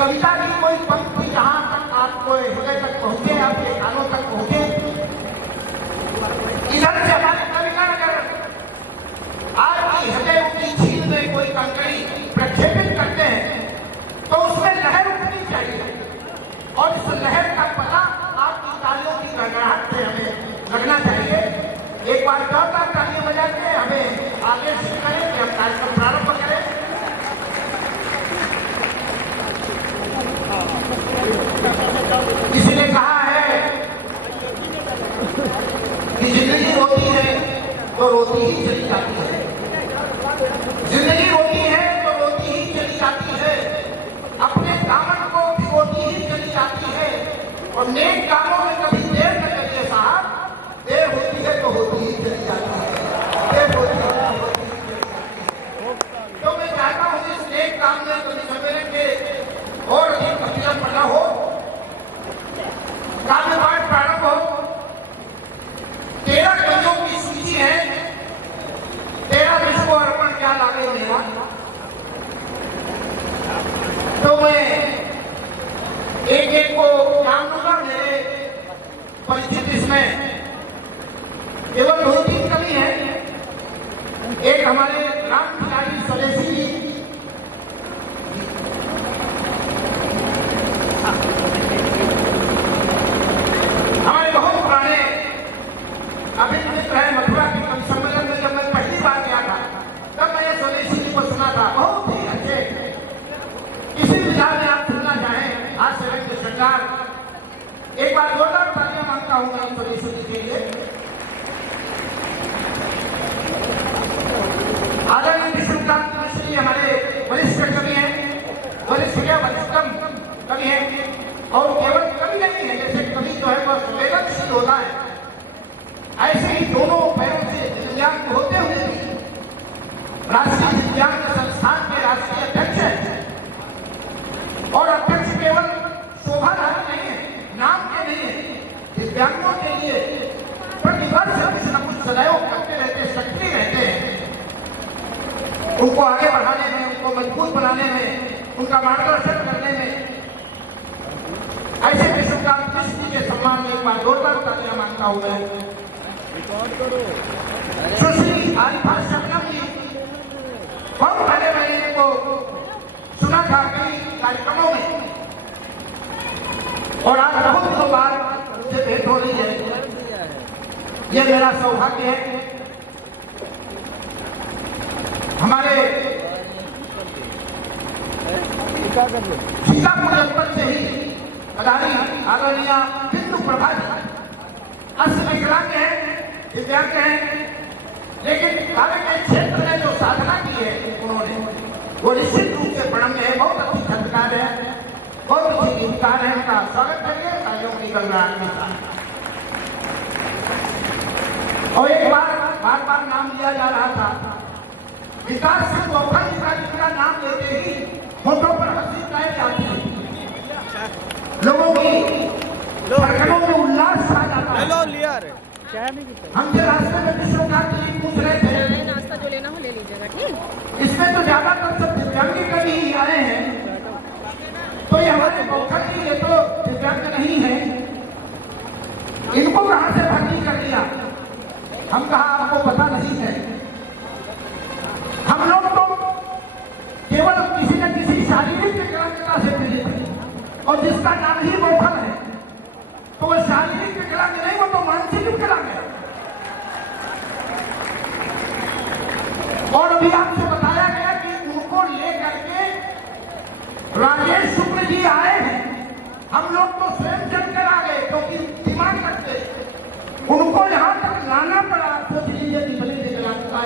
कविता की कोई पंक्ति जहां तक आपको हृदय तक पहुंचे, आपके कानों तक पहुंचे, इधर से हमारे कवि का अगर आपकी हृदय की झील में कोई कंकड़ी प्रक्षेपित करते हैं तो उसमें लहर उठनी चाहिए, और इस लहर का पता आपकी तालियों की गड़गड़ाहट से हमें लगना चाहिए। एक बार जोरदार तालियां बजा के हमें आगे से करें कि हम कार्यक्रम प्रारंभ करें। किसी ने कहा है कि जिंदगी रोती है तो रोती ही चली जाती है, जिंदगी रोती है तो रोती ही चली जाती है, अपने दामन को भिगोती ही चली जाती है, और नेक कामों में कभी देर न करिए साहब, देर होती है तो होती ही चली जाती है, देर होती है तो होती ही चली जाती है। तो मैं चाहता हूं इस नेक काम में कभी सवेरे के और अधिक प्रतिशत बना हो, काव्य पाठ प्रारंभ हो। 13 कवियों की सूची है, 13 विश्व अर्पण क्या लागे मेरा। तो मैं एक एक को नाम लूंगा, मेरे परिचित इसमें केवल 2-3 कवि हैं। एक हमारे राम खिलाड़ी स्वदेशी जी, हमारे बहुत पुराने अभिन्न मित्र है। मथुरा के कवि सम्मेलन में जब मैं पहली बार गया था तब मैंने स्वदेशी जी को सुना था, बहुत ही अच्छे। किसी विचार में आप सुनना चाहें आज से रंग श्रृंगार, एक बार जोरदार तालियां मांगता हूं मैं स्वदेशी जी के लिए। आदरणीय विष्णुकांत मिश्र हमारे वरिष्ठ कवि हैं, वरिष्ठ क्या वरिष्ठतम कवि हैं, और केवल कवि नहीं है, जैसे कवि जो है वह संवेदनशील होता है, ऐसे ही दोनों पैरों से दिव्यांग होते हुए भी राष्ट्रीय दिव्यांग संस्थान के राष्ट्रीय अध्यक्ष हैं, और अध्यक्ष केवल शोभाधारी नहीं है, नाम के नहीं है, दिव्यांगों के लिए प्रतिवर्ष कुछ न कुछ सदैव करते रहते, सक्रिय रहते हैं, उनको आगे बढ़ाने में, उनको मजबूत बनाने में, उनका मार्गदर्शन करने में। ऐसे विश्वकांत मिश्र जी के सम्मान में एक बार जोरदार तालियां मांगता हूं मैं। सुश्री आरिफा शबनम जी, बहुत पहले मैंने इनको सुना था कई कार्यक्रमों में, और आज बहुत दिनों बाद मुझसे भेंट हो रही है, ये मेरा सौभाग्य है। हमारे सीतापुर जनपद से ही पधारी आदरणीय बिंदु प्रभा जी अष्टविकलांग हैं, दिव्यांग हैं, लेकिन काव्य के क्षेत्र में जो साधना की है उन्होंने, वो निश्चित रूप से प्रणम्य है, बहुत अच्छी संस्कार है, बहुत अच्छी गीतकार है। उनका स्वागत करिए तालियों की गंगारात के साथ। और एक बार बार नाम लिया जा रहा था, विकास सिंह गोखल जी का नाम लेते ही होठों पर हंसी तैर जाती है, लोगों की धड़कनों में उल्लास छा जाता है। हमसे रास्ते में विश्वकांत जी पूछ रहे थे, नाश्ता जो लेना हो ले लीजिएगा, ठीक। इसमें तो ज्यादातर सब दिव्यांगी कवि ही आए हैं, तो ये हमारे गोखल जी ये तो दिव्यांग नहीं है, इनको कहां से भर्ती कर दिया। हम कहा आपको पता नहीं है, हम लोग तो केवल किसी न किसी शारीरिक विकलांगता से पीड़ित है, और जिसका नाम ही गोखल है तो वह शारीरिक विकलांग नहीं, वो तो मानसिक विकलांग है। और अभी आपसे बताया गया कि उनको लेकर के राजेश शुक्ल जी आए हैं, हम लोग तो स्वयं चलकर आ गए क्योंकि दिमाग करते, उनको यहां तक लाना पड़ा। सोच लीजिए कितनी विकलांगता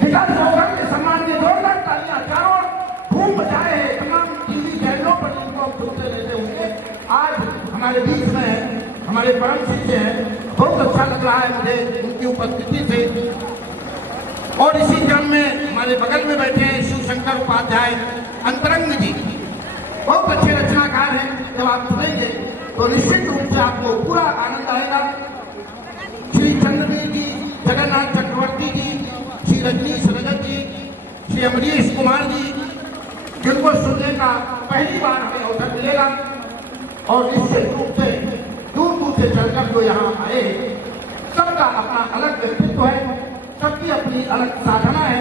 विकास गोखल के सम्मान में जोरदार तालियां चारों धूम बजाए हैं, तमाम टीवी चैनलों पर जिनको हम सुनते रहते होंगे, आज हमारे बीच में है, हमारे परम शिष्य हैं। बहुत अच्छा लग रहा है मुझे उनकी उपस्थिति से। और इसी क्रम में हमारे बगल में बैठे हैं शिवशंकर उपाध्याय अंतरंग जी, बहुत अच्छे रचनाकार हैं। जब आप सुनेंगे तो निश्चित रूप से आपको पूरा आनंद आएगा। श्री चंद्रवीर जी, जगन्नाथ चक्रवर्ती जी, श्री रजनीश रजत जी, श्री अमरीश कुमार जी, जिनको सुनने का पहली बार हमें अवसर मिलेगा और निश्चित रूप से दूर दूर से चलकर जो यहाँ आए सबका अपना अलग व्यक्तित्व है, सबकी अपनी अलग साधना है।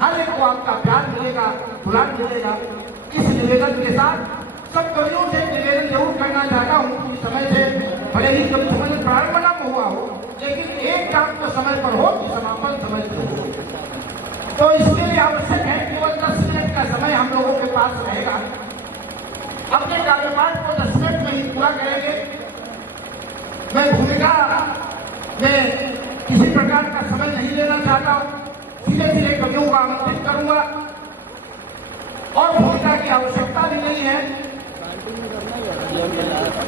हर एक को आपका प्यार मिलेगा, दुलार मिलेगा। इस निवेदन के साथ सब कवियों से निवेदन जरूर करना चाहता हूँ कि समय से भले ही कभी समय में प्रारंभ न हुआ हो, लेकिन एक काम तो समय पर हो कि समापन समय से हो। तो इसके लिए आवश्यक है केवल 10 मिनट का समय हम लोगों के पास रहेगा। अपने कार्यपाठ को 10 मिनट में ही पूरा करेंगे। मैं भूमिका में किसी प्रकार का समय नहीं लेना चाहता हूँ, सीधे सीधे कवियों को आमंत्रित करूंगा और भूमिका की आवश्यकता भी नहीं है।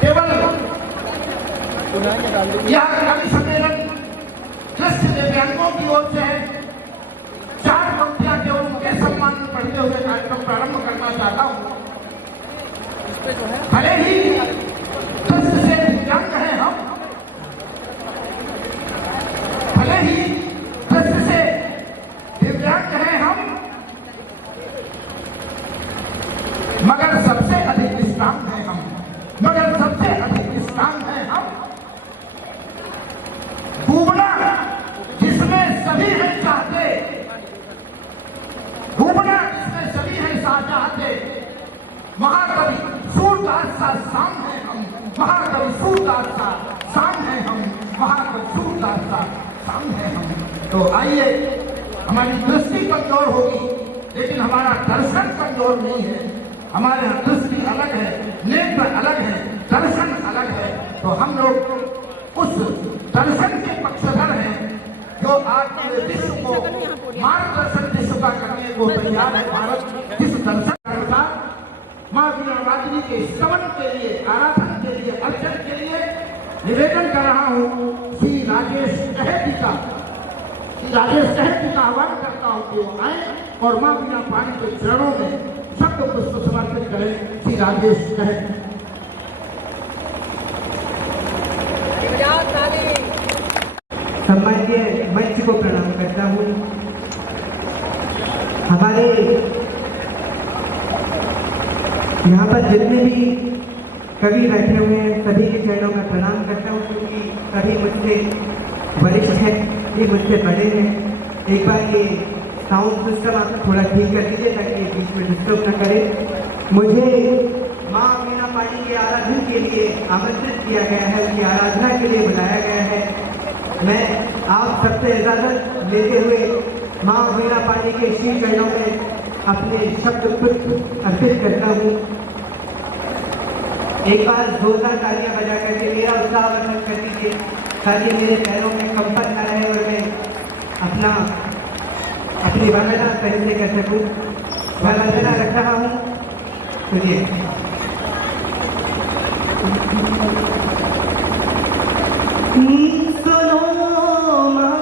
केवल यह कवि सम्मेलन दृश्य दिव्यांगों की ओर से है। 4 पंक्तियां केवल उनके सम्मान में पढ़ते हुए कार्यक्रम प्रारंभ करना चाहता हूँ। भले ही दृश्य से दिव्यांग हैं हम, भले ही दृश्य से दिव्यांग हैं हम, मगर सबसे अधिक निष्काम हैं हम, मगर सबसे अधिक निष्काम हैं हम। डूबना जिसमें सभी हैं चाहते, डूबना जिसमें सभी हैं चाहते, महाकवि सूरदास सा शाम है हम, महाकवि सूरदास सा शाम है हम, महाकवि सूरदास सा शाम है हम। तो आइए, हमारी दृष्टि कमजोर होगी लेकिन हमारा दर्शन कमजोर नहीं है। हमारे यहाँ दृष्टि अलग है, नेत्र अलग है, दर्शन अलग है। तो हम लोग उस दर्शन के पक्षधर हैं जो आज पूरे विश्व को मार्गदर्शन विश्व का करने को तैयार है। भारत इस दर्शन के अनुसार माँ वीणावादिनी के स्तवन के लिए, आराधन के लिए, अर्चन के लिए निवेदन कर रहा हूँ। श्री राजेश कहेती का आह्वान करता हूँ कि वो आए और माँ वीणा पानी के चरणों में शब्द पुष्प समर्पित करें। श्री राजेश कहेती। सम्मानीय मंच को प्रणाम करता हूँ। हमारे यहाँ पर जितने भी कवि बैठे हुए हैं सभी के चरणों का प्रणाम करता हूँ, क्योंकि सभी मुझसे वरिष्ठ हैं, ये मुझसे बड़े हैं। एक बार ये साउंड सिस्टम आप थोड़ा ठीक कर दीजिए ताकि ये बीच में डिस्टर्ब न करे। मुझे माँ वीणा पानी के आराधन के लिए आमंत्रित किया गया है, उनकी आराधना के लिए बुलाया गया है। मैं आप सबसे इजाजत लेते हुए माँ वीणा पानी के श्री चरणों में अपने शब्द पुष्प अर्पित करता हूँ। एक बार जोरदार तालियां बजा करके मेरा उत्साह वर्धन कर दीजिए ताकि मेरे पैरों में कंपन न रहे और मैं अपनी वंदना सही से कर सकूँ। मैं वंदना रख रहा हूँ। सुनिए। सुनो माँ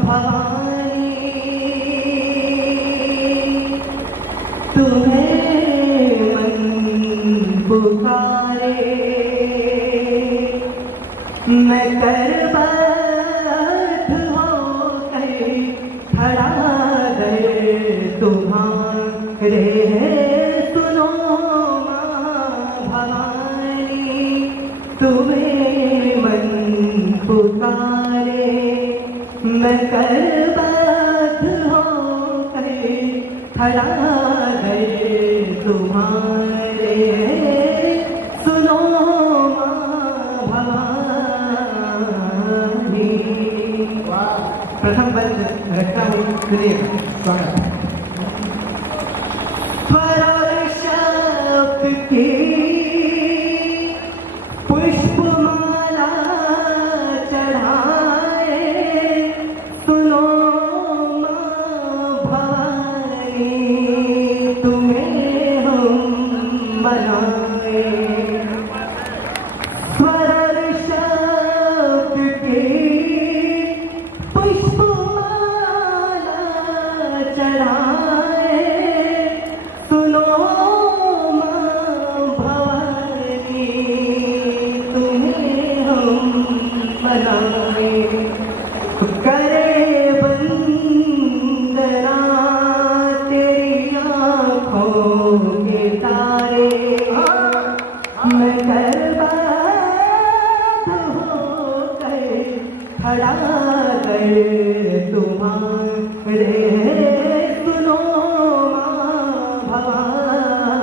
भवानी, तुम्हें मन पुकारे, मैं करबत होकर खड़ा गए तुम्हारे। सुनो माँ भवानी, तुम्हें मन पुकारे, मैं करबत होकर खड़ा गए तुम्हारे। सुनो प्रथम बंद रखता हूँ, सुनिए। स्वराशब्द की पुष्पमाला चढ़ाए, सुनो माँ भवानी, तुम्हें हम मनाए। करे वंदना तेरी आँखों खड़ा कर तुम्हारे सुनो माँ भवानी।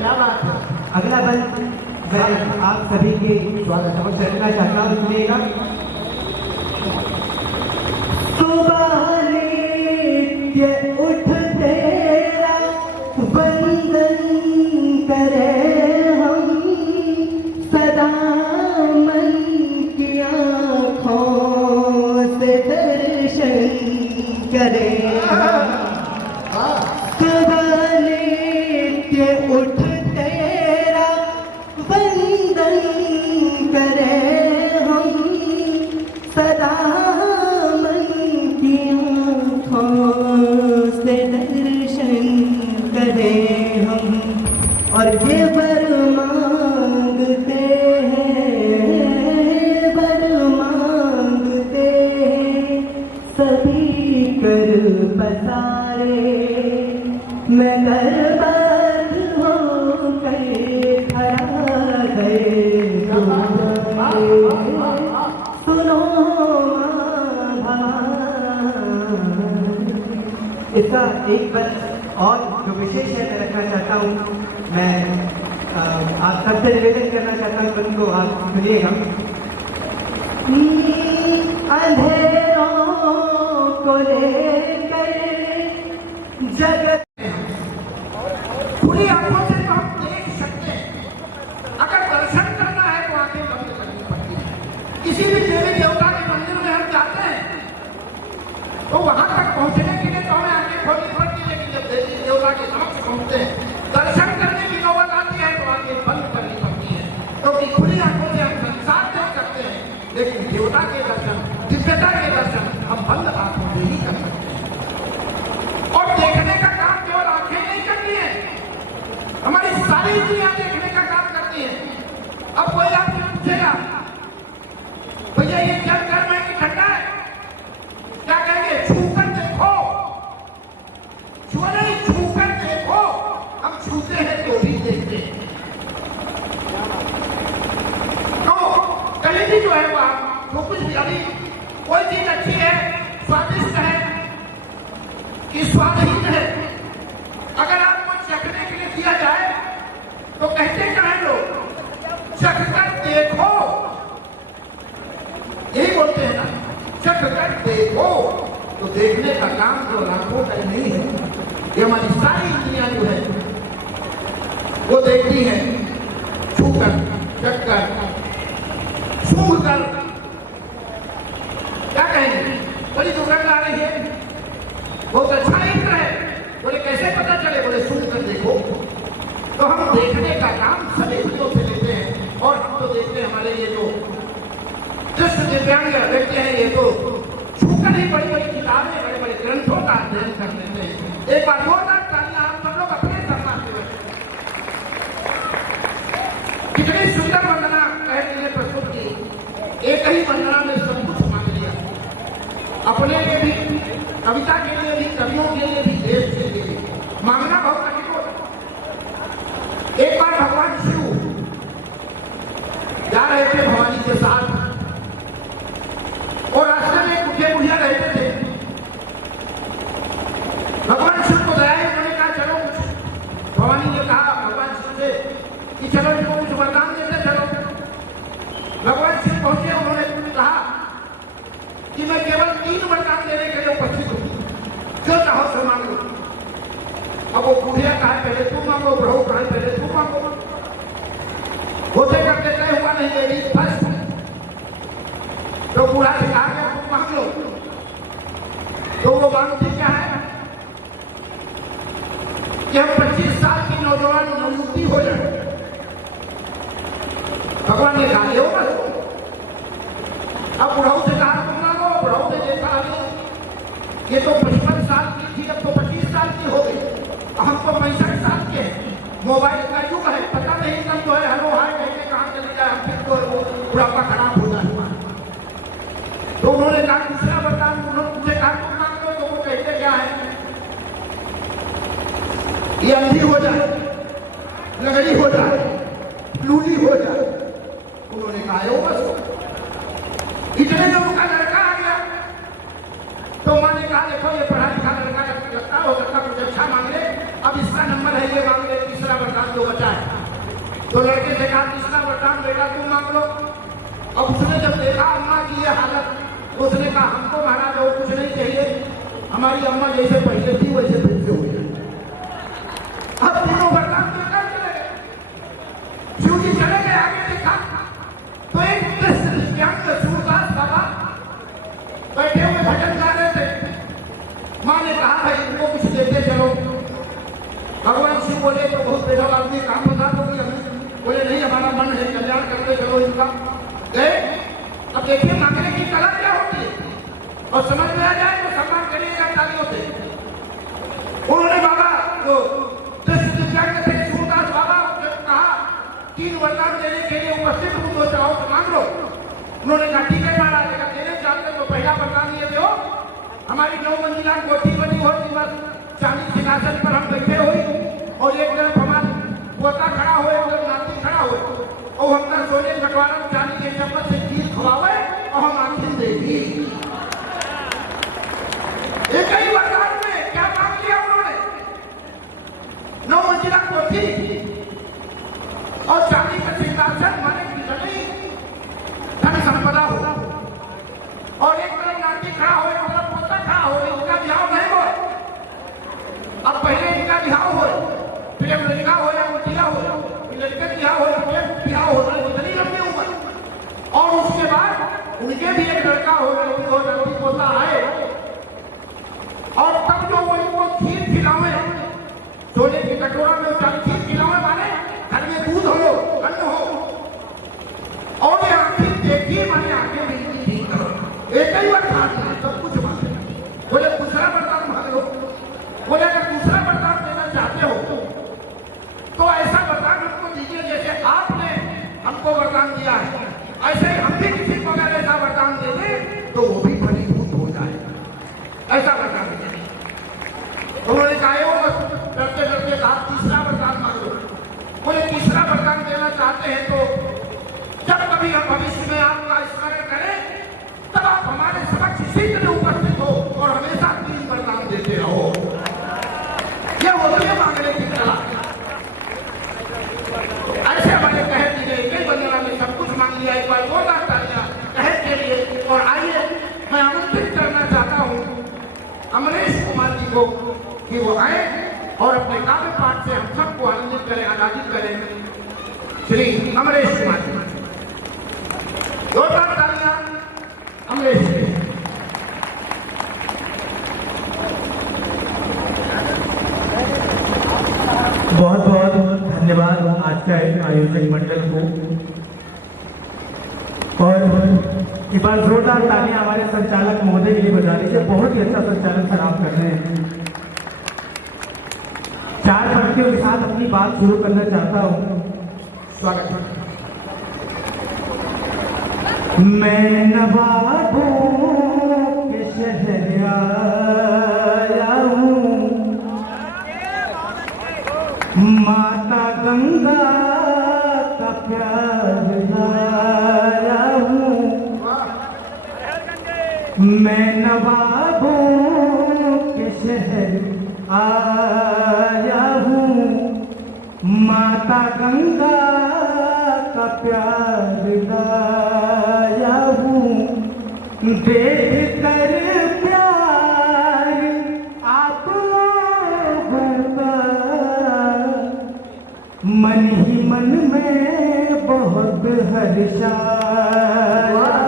क्या बात है। अगला बंद मैं आप सभी के स्वागत करना चाहता हूँ। सुनिएगा। सुबह नित्य उठ तेरा वंदन करे हम, सदा मन की आँखों से दर्शन करे हम। सुबह नित्य उठ तेरा वंदन करे हम, सदा मन की आँखों से दर्शन करे हम। और ये वर मांगते हैं, वर मांगते हैं सभी कर पसारे। मैं दरबार होकर खड़ा गए सुनो माँ। इसका एक बस और जो विशेष है मैं रखना चाहता हूँ। मैं आप सबसे निवेदन करना चाहता हूँ उनको आप सुनिएगा। अंधेरों को लेकर जगत खुली आंखों से तो हम देख सकते हैं, अगर दर्शन करना है तो आंखें बंद करनी पड़ती है। किसी भी देवी देवता के मंदिर में हम जाते हैं तो वहां तक पहुंचने के लिए तो हमें आंखें खोलनी पड़ती है, लेकिन जब देवी देवता के समक्ष पहुंचते हैं, दर्शन करने की नौबत आती है तो आंखें बंद करनी पड़ती है। क्योंकि खुली आंखों से हम संसार देख सकते हैं, लेकिन देवता के दर्शन, दिव्यता के दर्शन हम बंद आंखों से ही कर सकते हैं। और देखने का काम केवल आंखें नहीं करती है, हमारी सारी दुनिया देखने का काम करती है। अब कोई आपसे पूछेगा भैया ये क्या गर्म है कि ठंडा है, क्या कहेंगे? छू कर देखो। छू नहीं, छू कर देखो। हम छूते हैं तो भी देखते हैं। तो कहीं भी जो है वह जो कुछ भी अभी कोई चीज अच्छी है, स्वादिष्ट है कि स्वादहीन है, अगर आपको चखने के लिए दिया जाए तो कहते क्या है लोग? चख कर देखो, यही बोलते हैं ना, चख कर देखो। तो देखने का काम जो आंखों का नहीं है, ये हमारी सारी दुनिया जो है वो देखती है। छू कर, चख कर, सूंघ कर, क्या कहेंगे? बड़ी दुर्गंध आ रही है, बहुत अच्छा इत्र है। बोले कैसे पता चले? बोले सूंघ कर देखो। तो हम देखने का काम सभी चीजों से लेते हैं। और हम तो देखते हैं हमारे ये जो दृष्टि दिव्यांग व्यक्ति हैं, ये तो छूकर ही बड़ी बड़ी किताबें, बड़े बड़े ग्रंथों का अध्ययन कर लेते हैं। एक बार जोरदार तालियां आप सब लोग अपने सम्मान से बजाएं। कितनी सुंदर वंदना कह के लिए प्रस्तुत की। एक ही वंदना में सब कुछ मांग लिया, अपने लिए भी, कविता के लिए भी, कवियों के लिए भी, देश के लिए भी। मांगना बहुत कठिन होता। एक बार भगवान शिव जा रहे थे भवानी के साथ, और रास्ते में बुढ़िया बुढ़िया रहते थे। भगवान शिव को दया आई, उन्होंने कहा चलो कुछ। भवानी ने कहा भगवान शिव से कि चलो इनको कुछ वरदान देते चलो। भगवान शिव पहुंचे, उन्होंने कहा कि मैं केवल 3 वरदान देने के लिए उपस्थित हूँ, जो चाहो सो मांगो। अब वो बुढ़िया कहा पहले तू मांगो, ब्रह्म कहा पहले तू मांगो। होते करते तय हुआ नहीं, लेडीज फर्स्ट। तो बूढ़ा से कहा गया तुम मांग लो। तो वो मांगती क्या है कि हम 25 साल की नौजवान युवती हो जाए। भगवान ने कहा लो बस। अब बुढ़ाऊ से कहा तुम मांगो। बुढ़ाऊ ने देखा ये तो 55 साल की थी, अब तो 25 साल की हो गई, हम तो 65 साल के हैं। मोबाइल का युग है, पता नहीं कब जो है हेलो हाय कहते कहाँ चले जाए, हम फिर तो बुढ़ापा खराब हो जाए। तो उन्होंने कहा दूसरा वरदान, उन्होंने कहा तुम मांगो। तो वो कहते क्या है, ये अंधी हो जाए, लगड़ी हो जाए, लूली हो जाए। उन्होंने कहा बस तो लड़के से कहा तीसरा वरदान बेटा तुम मांग लो। अब उसने जब देखा अम्मा की ये हालत, तो उसने कहा हमको महाराज और कुछ नहीं चाहिए, हमारी अम्मा जैसे पहले थी वैसे फिर से हो जाए। अब तीनों वरदान लेकर चले गए। शिव जी चले गए, आगे देखा तो एक सूरदास बाबा बैठे हुए भजन गा रहे थे। माँ ने कहा भाई इनको कुछ देते चलो। भगवान शिव बोले तो बहुत बेटा आदमी काम बता दोगे हमें? बोले नहीं हमारा मन है, कल्याण करते चलो इनका। गए, अब देखिए मांगने की कला क्या होती है, और समझ में आ जाए तो सम्मान करिएगा तालियों से। उन्होंने बाबा जो सूरदास बाबा कहा 3 वरदान देने के लिए उपस्थित हूँ, तो चाहो तो मांग लो। उन्होंने कहा ठीक है महाराज, अगर देने चाहते तो पहला वरदान ये दो, हमारी 9 मंजिला कोठी बनी हो, चांदी सिंहासन पर हम बैठे हुए, और एक तरफ हमारा पोता खड़ा हुए, एक तरफ नाती खड़ा हुए, और हमका सोने बंटवारा चांदी के चम्मच से खीर खवावे और हम आखिर देगी। एक ही वरदान में क्या मांग लिया उन्होंने? 9 मंजिला कोठी और चांदी का सिंहासन, माने की जमीन, धन संपदा हो, और एक तरफ नाती खड़ा हो, एक तरफ पोता खड़ा हो। इनका ब्याह नहीं हो, अब पहले इनका ब्याह हो, फिर लड़का हो या मुटिया हो, फिर लड़के ब्याह हो, फिर ब्याह हो, इतनी लंबी उम्र, और उसके बाद उनके भी एक लड़का हो, लड़की हो, लड़की पोता आए, और तब जो वो इनको खीर खिलावे, सोने की कटोरा में खीर खिलावे, माने घर में दूध हो, अन्न हो, और ये आखिर देखिए माने आगे बिल्कुल ठीक करो। एक ही वरदान है, सब कुछ मांगे। बोले दूसरा वरदान मांग लो। बोले अगर दूसरा वरदान देना चाहते हो तो ऐसा वरदान हमको दीजिए जैसे आपने हमको वरदान दिया है, ऐसे ही हम भी किसी को अगर ऐसा वरदान दे दें तो वो भी फलीभूत हो जाए, ऐसा वरदान दीजिए। उन्होंने कहा डरते डरते कहा तीसरा वरदान मांग लो। बोले तीसरा वरदान देना चाहते हैं तो जब कभी हम भविष्य में आपका स्मरण करें तब आप हमारे समक्ष इसी तरह उपस्थित हो और हमेशा 3 वरदान देते रहो। ये होती है मांगने की कला। ऐसे हमारे कहे कि गए कई वंदना में सब कुछ मांग लिया, एक बार जोरदार तालियां कहे के लिए। और आइए मैं आमंत्रित करना चाहता हूँ अमरेश कुमार जी को कि वो आए और अपने काव्य पाठ से हम सबको आनंदित करें, आनंदित करें। श्री अमरेश कुमार जी, जोरदार तालियां अमरेश जी। बहुत बहुत धन्यवाद आज का आयोजक मंडल को, और एक बार जोरदार तालियां हमारे संचालक महोदय के लिए बजा लीजिए। बहुत ही अच्छा संचालन सर आप कर रहे हैं। 4 पंक्तियों के साथ अपनी बात शुरू करना चाहता हूं। स्वागत है। मैं नवाबों के शहर आया हूँ, माता गंगा का प्यार लाया हूँ। मैं नवाबों के शहर आया हूँ, माता गंगा का प्यार लाया हूँ। देख कर प्यार आप लोगों का मन ही मन में बहुत हर्षाया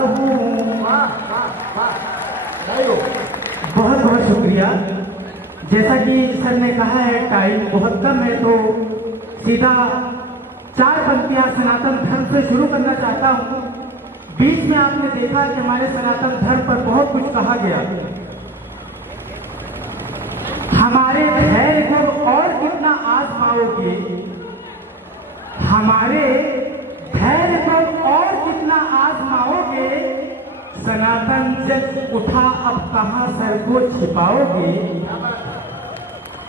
हूँ। बहुत बहुत शुक्रिया। जैसा कि सर ने कहा है टाइम बहुत कम है, तो सीधा 4 पंक्तियां सनातन धर्म से शुरू करना चाहता हूँ। बीच में आपने देखा कि हमारे सनातन धर्म पर बहुत कुछ कहा गया। हमारे धैर्य को और कितना आजमाओगे, हमारे धैर्य को और कितना आजमाओगे, सनातन जग उठा अब कहां सर को छिपाओगे।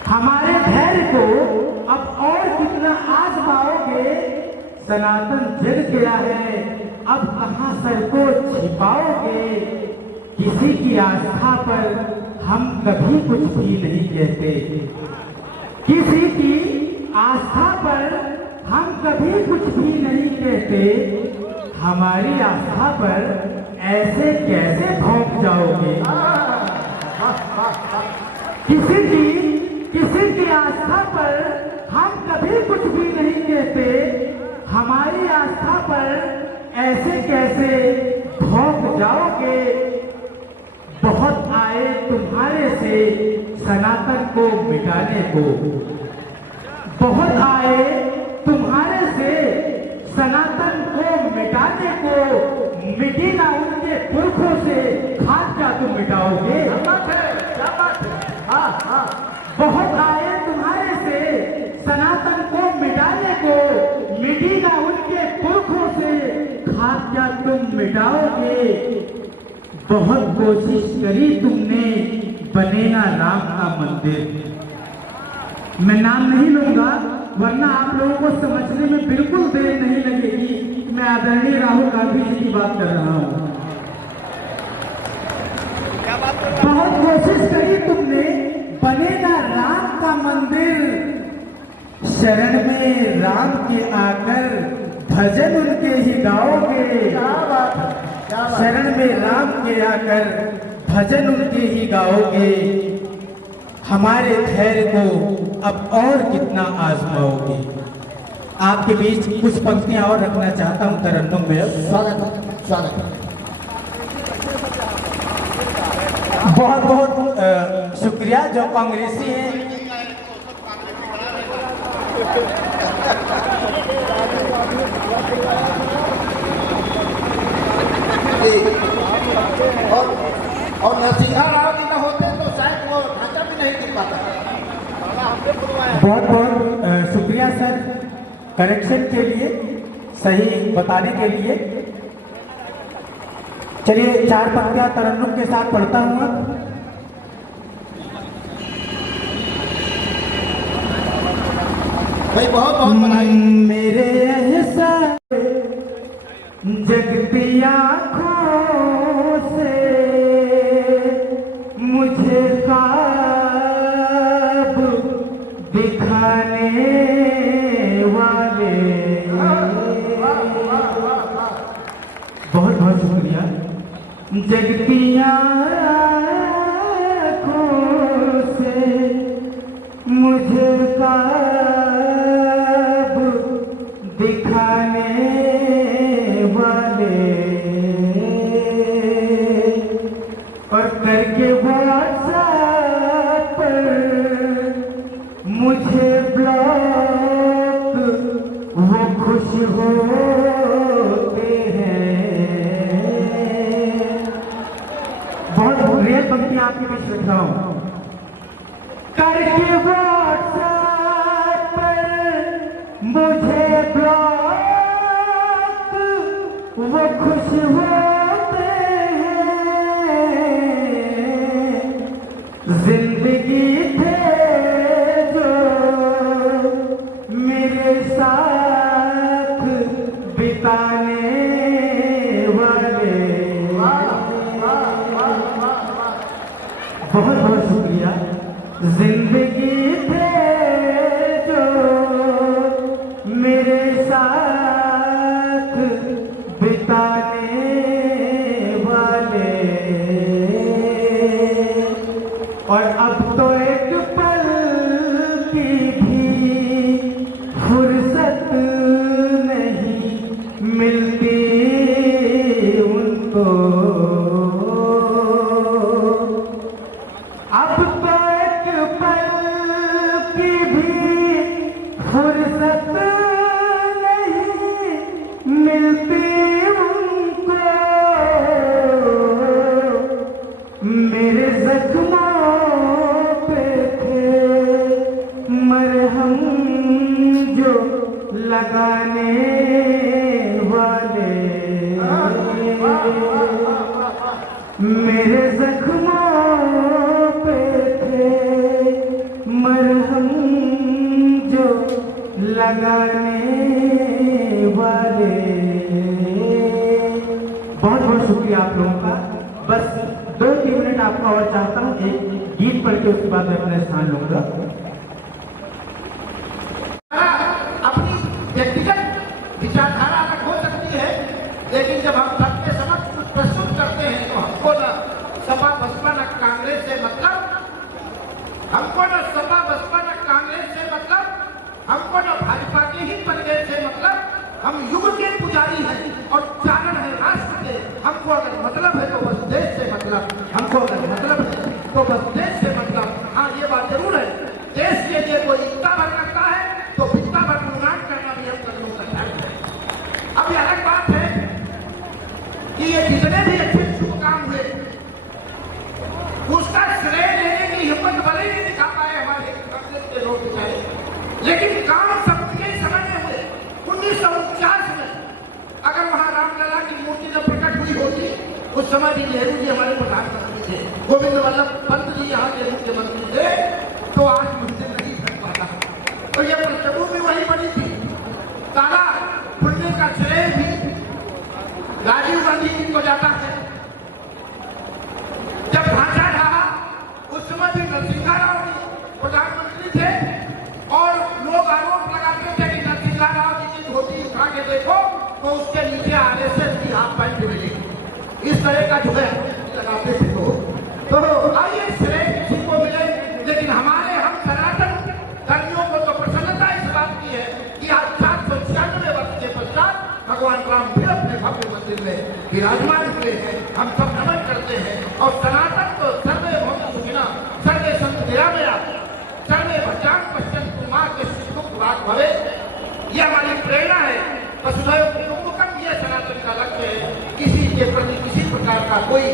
हमारे धैर्य को अब और कितना आजमाओगे, सनातन जग गया है अब कहां सर को छिपाओगे। किसी की आस्था पर हम कभी कुछ भी नहीं कहते, किसी की आस्था पर हम कभी कुछ भी नहीं कहते, हमारी आस्था पर ऐसे कैसे भौंक जाओगे? किसी की आस्था पर हम कभी कुछ भी नहीं कहते, हमारी आस्था पर ऐसे कैसे भौंक जाओगे? बहुत आए तुम्हारे से सनातन को मिटाने को, बहुत आए तुम्हारे से सनातन को मिटाने को, मिटी ना उनके पुरखों से खाद क्या तुम मिटाओगे? क्या बात है? हाँ हाँ। बहुत आए तुम्हारे से सनातन को मिटाने को, मिटी ना उनके पुरखों से खाद क्या तुम मिटाओगे? बहुत कोशिश करी तुमने, बने ना राम का मंदिर। मैं नाम नहीं लूंगा वरना आप लोगों को समझने में बिल्कुल देर नहीं लगेगी। मैं आदरणीय राहुल गांधी जी की बात कर रहा हूं। बहुत कोशिश करी तुमने, बने ना राम का मंदिर, शरण में राम के आकर भजन उनके ही गाओगे। क्या बात है? क्या बात है? शरण में राम के आकर भजन उनके ही गाओगे। हमारे धैर्य को अब और कितना आजमाओगे? आपके बीच कुछ पंक्तियां और रखना चाहता हूं तरन्नुम में। स्वागत है, स्वागत है। बहुत बहुत शुक्रिया जो कांग्रेसी हैं। और नरसिंहा राव जी का होते तो शायद वो ढांचा भी नहीं गिर पाता। बहुत बहुत शुक्रिया सर करेक्शन के लिए, सही बताने के लिए। चलिए 4 पंक्तियां तरन्नुम के साथ पढ़ता हूं अब। भाई बहुत बहुत बधाई। मेरे ऐसा जगती आँखों से मुझे ख्वाब दिखाने वाले, बहुत बहुत शुक्रिया। जगती आँखों से मुझे ख्वाब दिखाने वाले, और करके व्हाट्सएप पर मुझे ब्लॉक वो खुश होते हैं। बहुत रियल पंक्तियां आपके बीच लिख रहा हूं। करके व्हाट्सएप पर मुझे ब्लॉक वो खुश होते हैं। जिंदगी थे जो मेरे साथ बिताने वाले। बहुत बहुत शुक्रिया। जिंदगी थे जो मेरे साथ बिताने वाले, और अब तो एक पल की भी फुर्सत नहीं मिलती उनको। अब तो एक पल की भी फुर्सत नहीं मिलती उनको। मेरे जख्मों पे थे मरहम जो लगाने वाले, मेरे जख्मों पे थे मरहम जो लगाने वाले। बहुत बहुत शुक्रिया आप लोगों का। बस 2-3 मिनट आपका और चाहता हूँ, एक गीत पढ़ के उसके बाद मैं अपना स्थान लूंगा। अपनी लेकिन जब हम सबके समक्ष कुछ प्रस्तुत करते हैं तो हमको न सपा बसपा न कांग्रेस से मतलब, हमको न सपा बसपा न कांग्रेस से मतलब, हमको न भाजपा के ही परिवेश से मतलब। हम युग के पुजारी हैं और चारण है राष्ट्र के। हमको अगर मतलब है तो बस देश से मतलब, हमको अगर मतलब है तो बस देश से मतलब। हाँ, ये बात जरूर है, देश के लिए कोई इतना भर करता है तो इतना भर गुणगान करना भी हम कर लोग का है। अब ये अलग बात है कि ये जितने भी अच्छे शुभ काम हुए उसका श्रेय लेने की हिम्मत भले ही नहीं दिखा पाए हमारे कांग्रेस के लोग बेचारे, लेकिन काम सबके समय में हुए। 1949 में अगर वहां रामलला की मूर्ति जब प्रकट हुई होती, उस समय भी नेहरू जी हमारे प्रधानमंत्री थे, गोविंद वल्लभ पंत जी यहाँ के मुख्यमंत्री थे, तो आज मुझसे नहीं कर पाता। तो ये पृष्ठभूमि वही बनी थी। ताला खुलने का श्रेय भी राजीव गांधी जी को जाता है। जब ढांचा ढहा उस समय भी नरसिम्हा राव जी प्रधानमंत्री थे और लोग आरोप लगाते थे कि नरसिम्हा राव जी की धोती उठा के देखो तो उसके नीचे आरएसएस की हाफ पैंट मिलेगी। इस तरह का जो है लगाते थे तो आइए श्रेय किसी को मिले, लेकिन हमारे हम सनातन धर्मियों को तो प्रसन्नता इस बात की है कि आज 796 वर्ष के पश्चात भगवान राम फिर अपने भव्य मंदिर में विराजमान हुए हैं। हम सब नमन करते हैं और सनातन को सर्वे भवन्तु सुखिनः सर्वे सन्तु निरामयाः सर्वे भद्राणि पश्यन्तु मा कश्चित् दुःखभाग् भवेत्। ये हमारी प्रेरणा है। वसुधैव कुटुम्बकम्, ये सनातन का लक्ष्य है। किसी के प्रति किसी प्रकार का कोई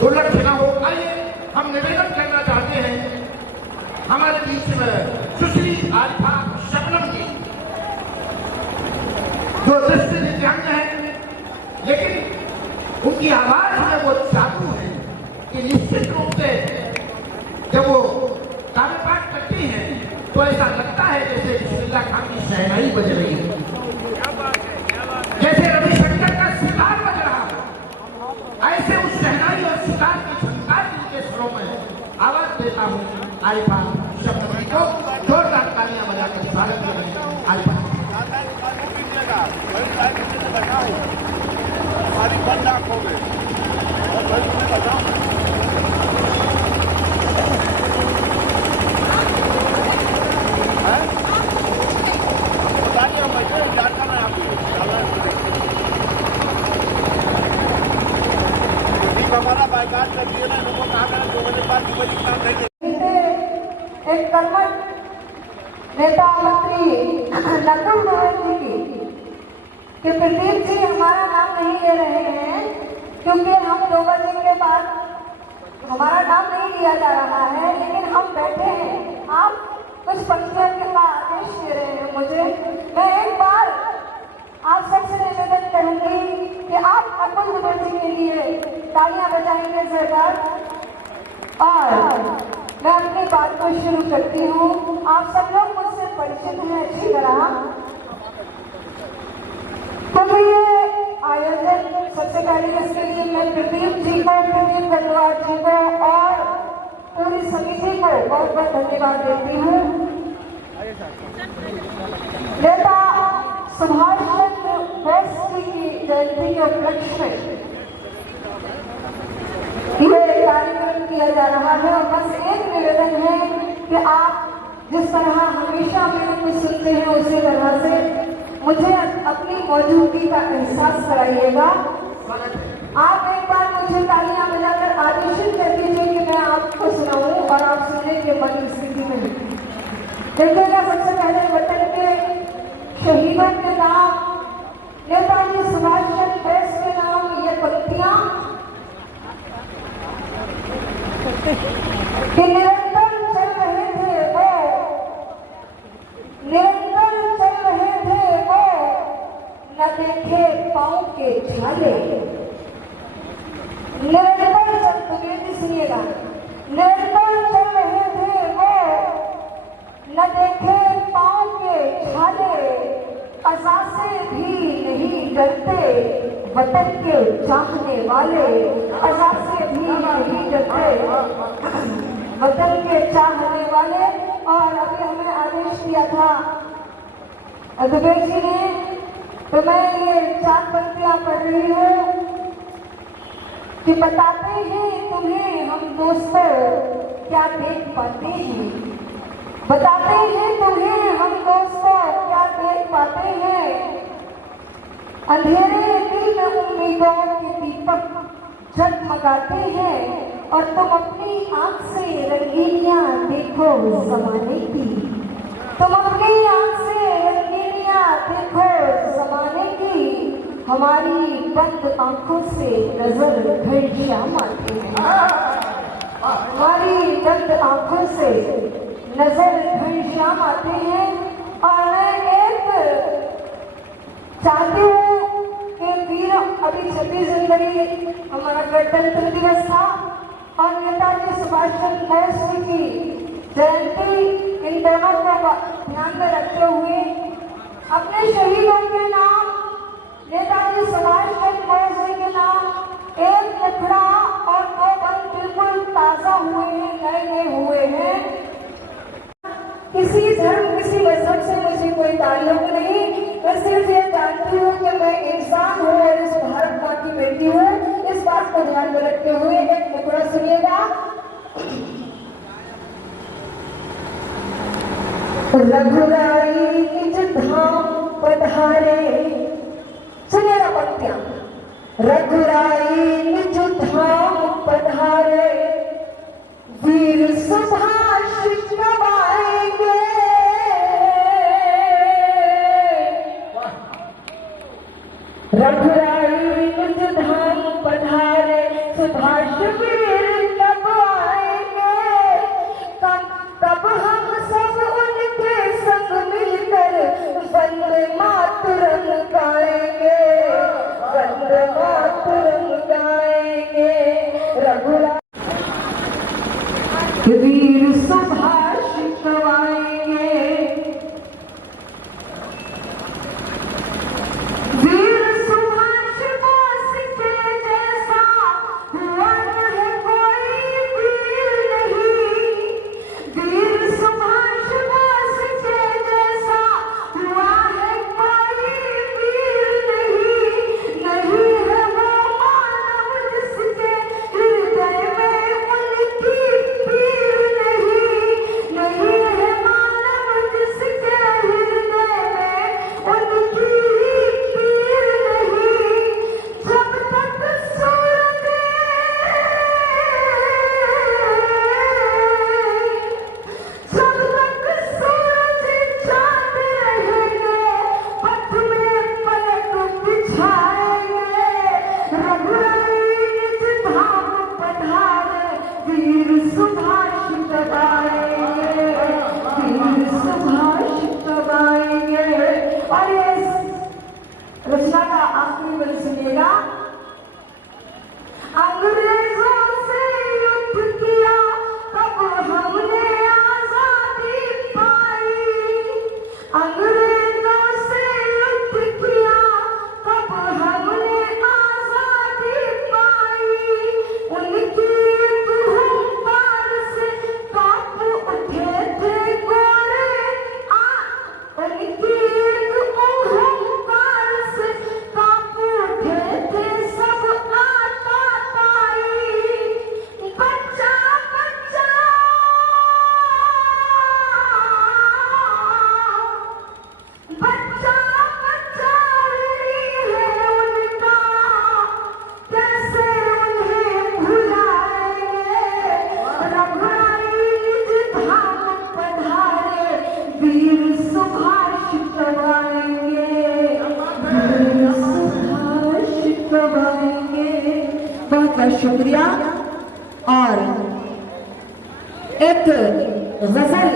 दुर्लक्ष्य न हो। आइए हम निवेदन करना चाहते हैं हमारे बीच में सुश्री आरिफा शबनम जी, जो दृष्टि दिव्यांग है, लेकिन उनकी आवाज में वो जादू है कि निश्चित रूप से जब वो काव्य पाठ करती हैं तो ऐसा लगता है जैसे बिस्मिल्लाह खां की शहनाई बज रही है, जैसे रविशंकर का सितार बज रहा है। ऐसे उस शहनाई और सितार की झंकार जिनके स्वरों में आवाज देता हूँ आरिफा शबनम को जोरदार तालियां बजाकर स्वागत करें। आरिफा हमारी बंद आँख हो गई और भाई तुम्हें बताऊं, बताइए हम ऐसे जानना है आपको ठीक हमारा बाइकाट कर दिए ना, लोगों को कहा था 2 बजे बाद 2 बजे काम नहीं। एक कर्मठ नेता मंत्री नकुल गोयल जी की कि प्रदीप जी हमारा नाम नहीं ले रहे हैं क्योंकि हम 2 बजे के बाद हमारा नाम नहीं लिया जा रहा है, लेकिन हम बैठे हैं, आप कुछ पंक्तियों के बाद आदेश दे रहे हैं मुझे। मैं एक बार आप सबसे निवेदन करूंगी कि आप नकुल गोयल जी के लिए तालियां बजाएंगे सरकार। और मैं अपनी बात को शुरू करती हूँ। आप सब लोग मुझसे परिचित हैं अच्छी तरह, क्योंकि ये आयोजन सबसे पहले इसके लिए मैं प्रदीप जी को, प्रदीप गंगवार जी को और पूरी समिति को बहुत बहुत धन्यवाद देती हूँ। नेता सुभाष चंद्र बोस जी की जयंती के उपलक्ष्य में ये कार्यक्रम किया जा रहा है और बस एक निवेदन है कि आप जिस तरह हमेशा मेरे को सुनते हैं उसी तरह से मुझे अपनी मौजूदगी का एहसास कराइएगा। आप एक बार मुझे तालियां बजाकर आदेशित कर दीजिए कि मैं आपको सुनाऊं और आप सुनने के मन की स्थिति में देखिएगा। सबसे पहले वतन के शहीदों के नाम, नेताजी सुभाष चंद्र बोस के नाम, ये पंक्तियां कि निरंतर चल रहे थे वो, निरंतर चल रहे थे वो, न देखे पाँव के छाले। निरंतर चल, तुम्हें सुनिएगा, निरंतर चल रहे थे वो, न देखे पाँव के छाले, असासे भी नहीं डरते वतन के चाहने वाले, असासे भी नहीं डरते वतन के चाहने वाले। और अभी हमें आदेश दिया था दुबे जी ने तो मैं ये 4 पंक्तियां पढ़ रही हूँ कि बताते हैं तुम्हें हम दोस्तों क्या देख पाते हैं, बताते हैं तुम्हें हम दोस्तों क्या देख पाते हैं। अंधेरे दिन उम्मीदों के दीपक जगमगाते हैं और तुम अपनी आंख से रंगीनियां देखो जमाने की, तुम अपनी आंख से रंगीनियां देखो जमाने की। हमारी बंद आंखों से नजर घनश्याम आते हैं, हमारी बंद आंखों से नजर घनश्याम आते हैं। और मैं एक चाहती हूँ कि वीर अभी 26 जनवरी हमारा गणतंत्र दिवस था और नेताजी सुभाष चंद्र बोस जी की जयंती, इन दोनों को ध्यान में रखते हुए अपने शहीदों के नाम, नेताजी सुभाष चंद्र बोस जी के नाम एक मुखड़ा और 2 बंद बिल्कुल ताजा हुए हैं, नए नए हुए हैं। किसी धर्म किसी मजहब से मुझे कोई ताल्लुक नहीं, मैं सिर्फ ये जानती हूँ कि मैं इंसान हूँ और इस भारत माँ की बेटी हूँ। इस बात को ध्यान में रखते हुए एक मुखड़ा सुनिएगा। रघुराई निज धाम पधारे, सुनिएगा पंक्तियां। रघुराई निज धाम पधारे, वीर सुभाष कब आएंगे। रघुराई निज धाम पधारे, सुभाष वीर कब आएंगे। तब हम सब उनके संग मिलकर वंदे मातरम गाएंगे, वंदे मातरम गाएंगे। रघुराई वीर सुभाष कब आएंगे, वीर सुभाष बोस के जैसा हुआ है कोई वीर नहीं, वीर सुभाष बोस के जैसा हुआ है कोई वीर नहीं। नहीं है वो मानव जिसके हृदय में उनकी पीर नहीं, नहीं है मानव जिसके हृदय में उनकी पीर नहीं। जब तक सूरज, जब तक सूरज चांद रहेंगे, पथ में पलक बिछाएंगे। रघुराई निज धाम पधारे, वीर सुभाष कब आएंगे, वीर सुभाष कब आएंगे। और इस रचना का आखिरी बल सुनिएगा। अंग्रेजों से युद्ध किया तब हमने आजादी पाई, अंग्रेजों से युद्ध किया तब हमने आजादी पाई। उनकी हुंकार से कांप उठे थे गोरे, उनकी हुंकार से कांप उठे थे सब आताताई। बच्चा बच्चा, बच्चा बच्चा ऋणी है उनका, कैसे उन्हें भुलाएंगे। रघुराई निज धाम पधारे, वीर सुभाष कब आएंगे, वीर सुभाष कब आएंगे। बहुत बहुत शुक्रिया। और एक गजल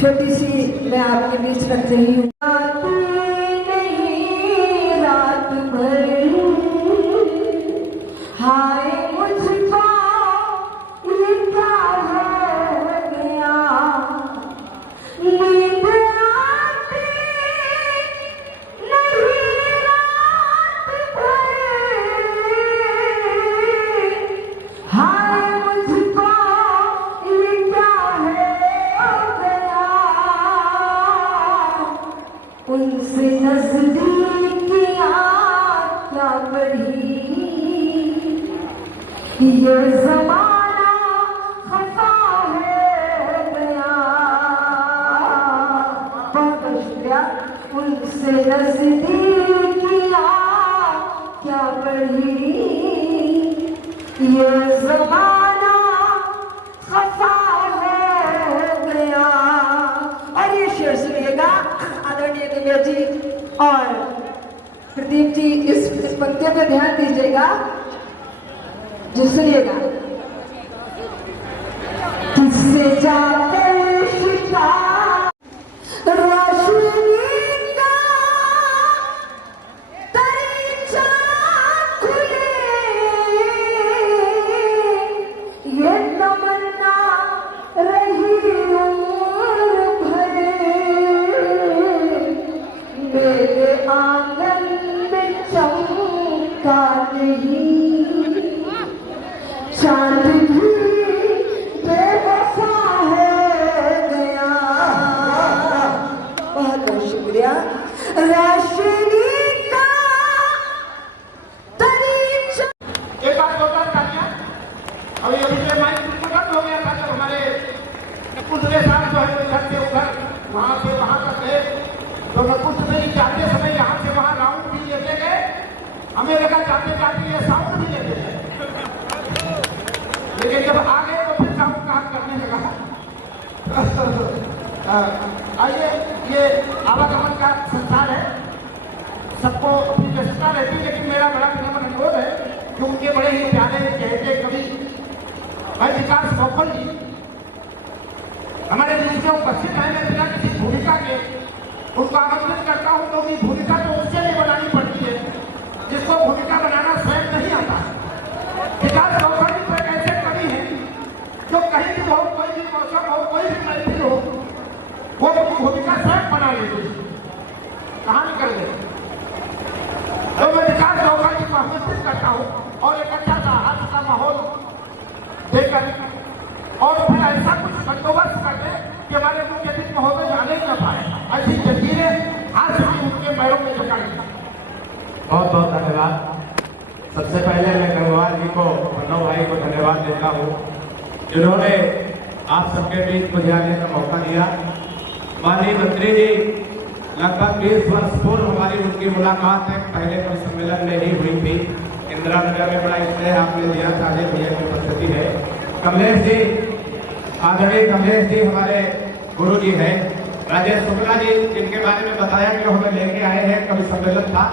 छोटी सी मैं आपके बीच रख रही हूँ। रात नहीं रात भर, हाय मुझको ये क्या हो गया। नींद आती नहीं रात भर, हाय मुझको ये क्या हो गया। ये जमाना खफा हो गया, बहुत शुक्रिया। उनसे नजदीकियां क्या बढ़ी, ये जमाना खफा हो गया। और ये शेर सुनिएगा आदरणीय दिव्या जी और प्रदीप जी, इस पंक्ति पे ध्यान दीजिएगा जी, सुनिएगा। किससे जाते शिकार रोशनी का दरीचा खुले, ये तमन्ना रही उम्र भर, मेरे आंगन में चमका नहीं, चांद भी बेवफा हो गया। बहुत बहुत शुक्रिया। रोशनी का दरीचा। एक बात बोलता तालियां। अभी अभी से माइक बिल्कुल बंद हो गया था जब हमारे दूसरे साल जो है इधर से उधर वहां से वहां तक गए, तो कुछ नहीं जाते समय यहाँ से वहां राउंड भी लेते गए, हमें लगा जाते जाते ये साउंड भी लेते गए, लेकिन जब आ गए तो फिर साउंड काम करने लगा। आइए, ये आवागमन का संसार है, सबको अपनी व्यस्तता रहती है, लेकिन मेरा बड़ा विनम्र अनुरोध है कि उनके बड़े ही प्यारे कहते कवि भाई विकास गोखल जी हमारे बीच में उपस्थित है। मैं बिना किसी भूमिका के उनको आमंत्रित करता हूं, क्योंकि भूमिका तो उससे नहीं बनानी पड़ती है जिसको भूमिका बनाना स्वयं नहीं आता। विकास गोखल जी एक ऐसे कवि हैं जो कहीं भी हो, कोई भी मौसम हो, कोई भी महफिल हो, वो भूमिका स्वयं बना लेते हैं, कहाँ निकल गए। तो मैं विकास गोखल जी को आमंत्रित करता हूँ और एक अच्छा सा हाथ का माहौल देकर और फिर ऐसा कुछ बंदोबस्त कर दे कि हमारे मुख्य अतिथि महोदय जाने ही न पाए, ऐसी जंजीरें आज भी उनके पैरों में जकड़ गई। बहुत बहुत धन्यवाद। सबसे पहले मैं गंगवार जी को, प्रणव भाई को धन्यवाद देता हूँ जिन्होंने आप सबके बीच मुझे आने का मौका दिया। माननीय मंत्री जी, लगभग 20 वर्ष पूर्व हमारी उनकी मुलाकात है, पहले सम्मेलन में ही हुई थी, इंदिरा नगर में बड़ा स्नेह आपने दिया था, आज भैया की उपस्थिति है। कमलेश जी, आदरणीय कमलेश जी हमारे गुरु जी हैं। राजेश शुक्ला जी, जिनके बारे में बताया कि हमें लेके आए हैं, कवि सम्मेलन था,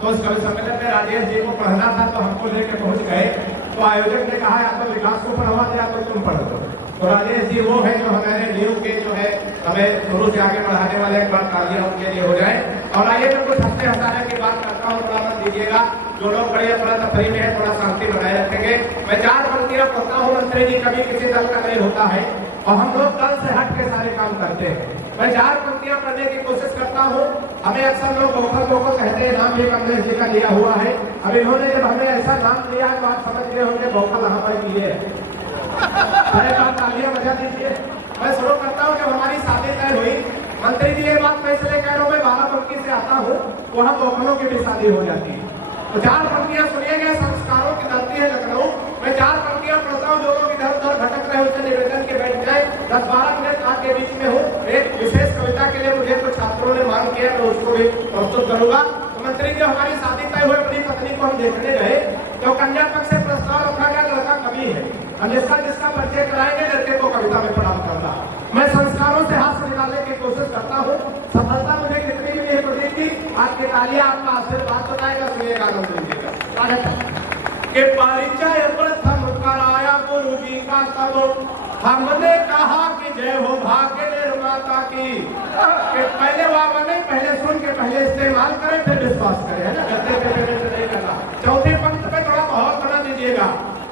तो उस कवि सम्मेलन में राजेश जी को पढ़ना था, तो हमको लेके पहुंच गए, तो आयोजक ने कहा या तो विकास को पढ़वा दिया तो तुम पढ़ दो। तो राजेश जी वो है जो हमारे न्यू के जो है हमें शुरू से आगे बढ़ाने वाले, एक बार तालियां उनके लिए हो जाए। और आइए मैं कुछ हंसते हंसाने की बात करता हूँ, थोड़ा मत दीजिएगा, जो लोग बड़ी अपना तफरी में है थोड़ा शांति बनाए रखेंगे। मैं 4 पंक्तियां पढ़ता हूँ, मंत्री जी कभी किसी दल का नहीं होता है और हम लोग दल से हट के सारे काम करते हैं। मैं 4 पंक्तियां पढ़ने की कोशिश करता हूँ। हमें अक्सर लोग गोखल गोखल कहते हैं, नाम भी कमलेश जी का लिया हुआ है। अब इन्होंने जब हमें ऐसा नाम दिया तो आप समझ गए होंगे गोखल हमारे लिए। अरे बात तालियां बजा दीजिए। मैं शुरू करता हूँ। जब हमारी शादी तय हुई, मंत्री जी ये बात मैं इसलिए कह रहा हूँ, मैं बाराबंकी से आता हूँ, वहाँ गोखलों की भी शादी हो जाती है। तो 4 पंक्तियां सुनिएगा, संस्कारों की धरती है लखनऊ। मैं 4 पंक्तियां पढ़ता हूँ, जो लोग इधर उधर भटक रहे उनसे निवेदन के बैठ जाए, 10-12 मिनट आपके बीच में हो। एक विशेष कविता के लिए मुझे कुछ छात्रों ने मांग किया, तो उसको भी प्रस्तुत करूंगा। तो मंत्री जी, हमारी शादी तय हुई, अपनी पत्नी को हम देखने गए, तो कन्या पक्ष से प्रस्ताव रखा गया, लड़का कवि है, जिसका जिसका परिचय कराएंगे लड़के को कविता में प्रणाम करना। मैं संस्कारों से हाथ निकालने की कोशिश करता हूँ। सफलता मुझे कितनी मिली है प्रदीप जी, आपकी तालियां आपका आशीर्वाद बताएगा, सुनिएगा, आनंद लीजिएगा। स्वागत है। कि परिचय प्रथम कराया गुरु जी का, तब हमने कहा कि जय हो भाग्य निर्माता की। कि पहले वाह नहीं, पहले सुन के पहले इस्तेमाल करें, फिर विश्वास करें, है ना, करते नहीं करना। चौथे पंक्ति पे थोड़ा बहुत बना दीजिएगा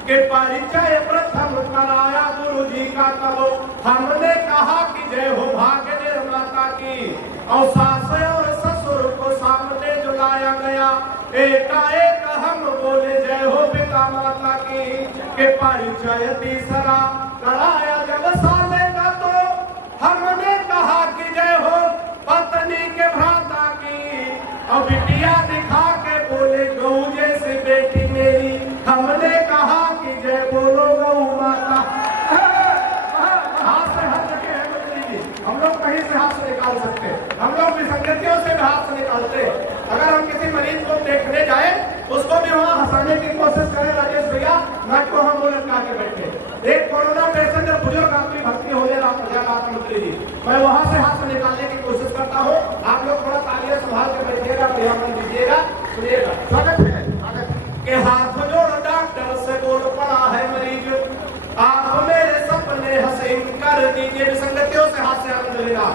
कि परिचय प्रथम कराया गुरु जी का, तब हमने कहा कि जय हो भाग्य निर्माता की। और सास और ससुर को सामने जो लाया गया, एकाएक हम बोले जय हो पिता माता की। के परिचय तीसरा कराया जब साले का, तो हमने कहा कि जय हो पत्नी के भ्राता की। और बिटिया दिखा के बोले गऊ जैसी बेटी मेरी, हमने कहा कि जय उसको भी वहां हंसाने की कोशिश करें राजेश भैया, ना कि हम वो लटका के बैठे। एक कोरोना पेशेंट बुजुर्ग आदमी भर्ती हो गया प्रजाबाद मंत्री जी, मैं वहां से हाथ से निकालने की कोशिश करता हूँ। आप लोग थोड़ा तालियां संभाल के बैठिएगा, प्रयास दीजिएगा, सुनिएगा। स्वागत है कि हाथ जोड़ डॉक्टर से बोल पड़ा है मरीज, आप मेरे सपने हसीन कर दीजिए। विसंगतियों से हाथ से आनंद लेना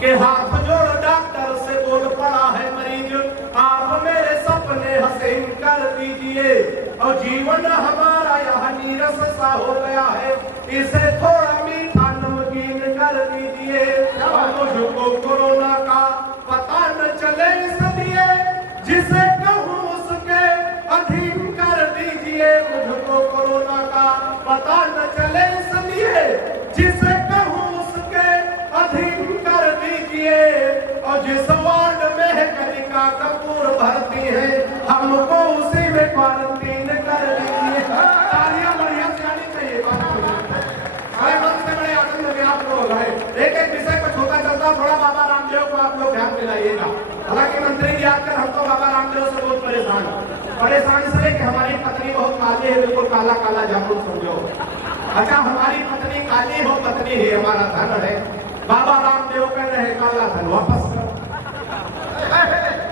कि हाथ जोड़ डॉक्टर से बोल पड़ा है मरीज, आप मेरे सपने हसीन कर दीजिए। और जीवन हमारा यह नीरस सा हो गया है, इसे थोड़ा मीठा नमकीन कर दीजिए। और मुझको कोरोना का पता न चले इसलिए, जिसे कहूँ उसके अधीन कर दीजिए। मुझको कोरोना का पता न चले इसलिए, जिसे कहूँ उसके अधीन कर दीजिए। और जिस वार्ड में है कनिका कपूर भर्ती है, हमको उसी में क्वारंटीन कर दीजिए। तालियां बढ़िया से आनी चाहिए। बड़े मन से बड़े आनंद में आप लोग हैं। एक एक विषय को छोटा चलता, थोड़ा बाबा रामदेव को आप लोग ध्यान दिलाइएगा। हालांकि मंत्री जी आकर हम तो बाबा रामदेव से बहुत परेशान इसलिए कि हमारी पत्नी बहुत काली है, बिल्कुल काला काला जामुन समझो। अच्छा, हमारी पत्नी काली हो, पत्नी ही हमारा धन है। बाबा रामदेव कह रहे हैं काला धन वापस करो,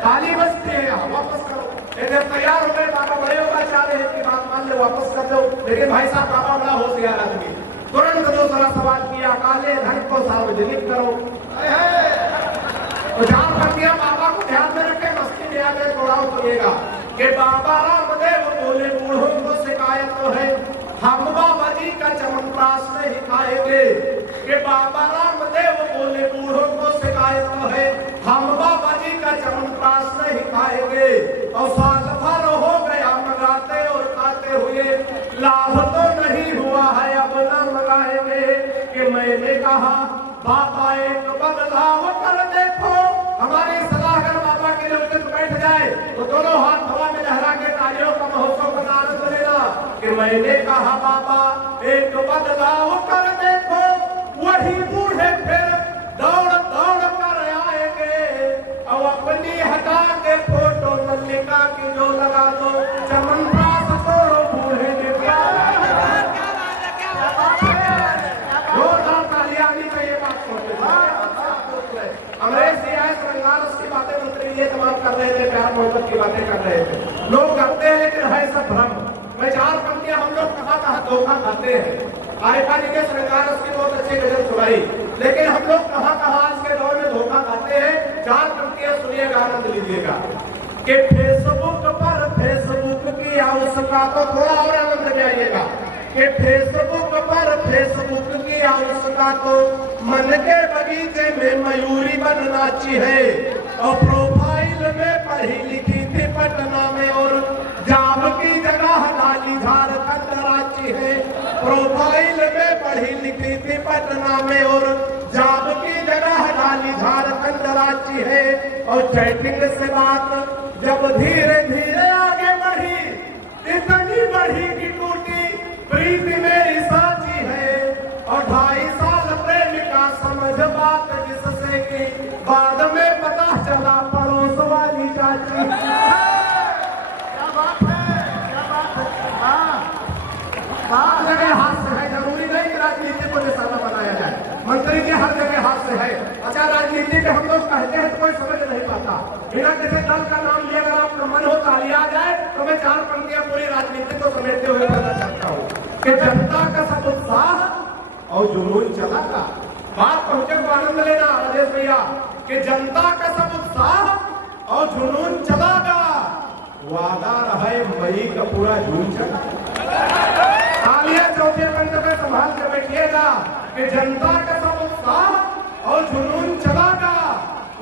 काली बस्ती है वापस करो। इधर तैयार हो गए, बाबा बड़े होगा चाह रहे हैं कि बात मान लो वापस कर दो। लेकिन भाई साहब बाबा बड़ा होशियार आदमी, तुरंत दूसरा सवाल किया, काले धन को सार्वजनिक करो। तो चार पंक्तियां बाबा को ध्यान में रखे, मस्ती में आ गए थोड़ा सुनिएगा कि बाबा रामदेव बोले बूढ़ों को शिकायत तो है, हम बाबा जी का चमनप्राश नहीं खाएंगे। कि बाबा रामदेव बोले बूढ़ों को शिकायत तो है, हम बाबा जी का चमनप्राश नहीं खाएंगे। और साल भर हो गया मंगाते और खाते हुए, लाभ तो नहीं हुआ है, अब न मंगाएंगे। कि मैंने कहा बाबा एक बदलाव कर देखो, हमारी सलाह अगर बाबा के लिए बैठ जाए तो दोनों हाथ हवा में लहरा के तालियों का महोत्सव का आनंद लेना। कि मैंने कहा बाबा एक बदलाव कर देखो, वही बूढ़े फिर दौड़ दौड़ कर आएंगे। अब अपनी हटा के फोटो मल्लिका की जो लगा दो, चमनप्राश छोड़ो बूढ़े के प्यार। जोरदार तालियां आनी चाहिए बात अमरीश जी आए सरकार, उसकी बातें मंत्री ये तमाम कर रहे थे, प्यार मोहब्बत की बातें कर रहे थे। लोग करते हैं लेकिन है सब भ्रम। मैं चार पंक्तियां हम लोग कहाँ धोखा खाते हैं। आरिफा जी के सरकार उसकी बहुत अच्छी गजल सुनाई, लेकिन हम लोग कहाँ आज के दौर में धोखा खाते हैं। चार पंक्तियां सुनिएगा, आनंद लीजिएगा। कि फेसबुक पर फेसबुक किया उसका, तो थोड़ा और आनंद में आइएगा। कि फेसबुक पर फेसबुक किया उसका, तो मन के बगीचे में मयूरी बन नाची है। और प्रोफाइल में पढ़ी लिखी थी पटना में, और जाब की जगह डाली झारखंड रांची है। प्रोफाइल में पढ़ी लिखी थी पटना में, और जाब की जगह डाली झारखंड रांची है। और चैटिंग से बात जब धीरे धीरे आगे बढ़ी, इतनी बढ़ी कि टूटी प्रीति मेरी साची है। और 2.5 साल प्रेमिका समझ बात जिससे कि बाद में पता चला पड़ोस वाली चाची। क्या बात है, क्या बात है। हाँ, जगह हाथ से है, जरूरी नहीं कि राजनीति को निशाना बनाया जाए। मंत्री के हर जगह हाथ से है। अच्छा, राजनीति में हम लोग कहते हैं तो कोई समझ नहीं पाता। बिना किसी दल का नाम लिए अगर आपका मन हो ताली आ जाए, तो मैं चार पंक्तियां पूरी राजनीति को समेटते हुए कहना चाहता हूँ कि जनता का सब उत्साह और जुनून चला था। बात पहुंचे को आनंद लेना राजेश भैया। कि जनता का सब उत्साह और जुनून चला गया, वादा रहे मई का पूरा जून चला। तालियां चौथे बंद पे संभाल के बैठिएगा। कि जनता का सब उत्साह और जुनून चला गया,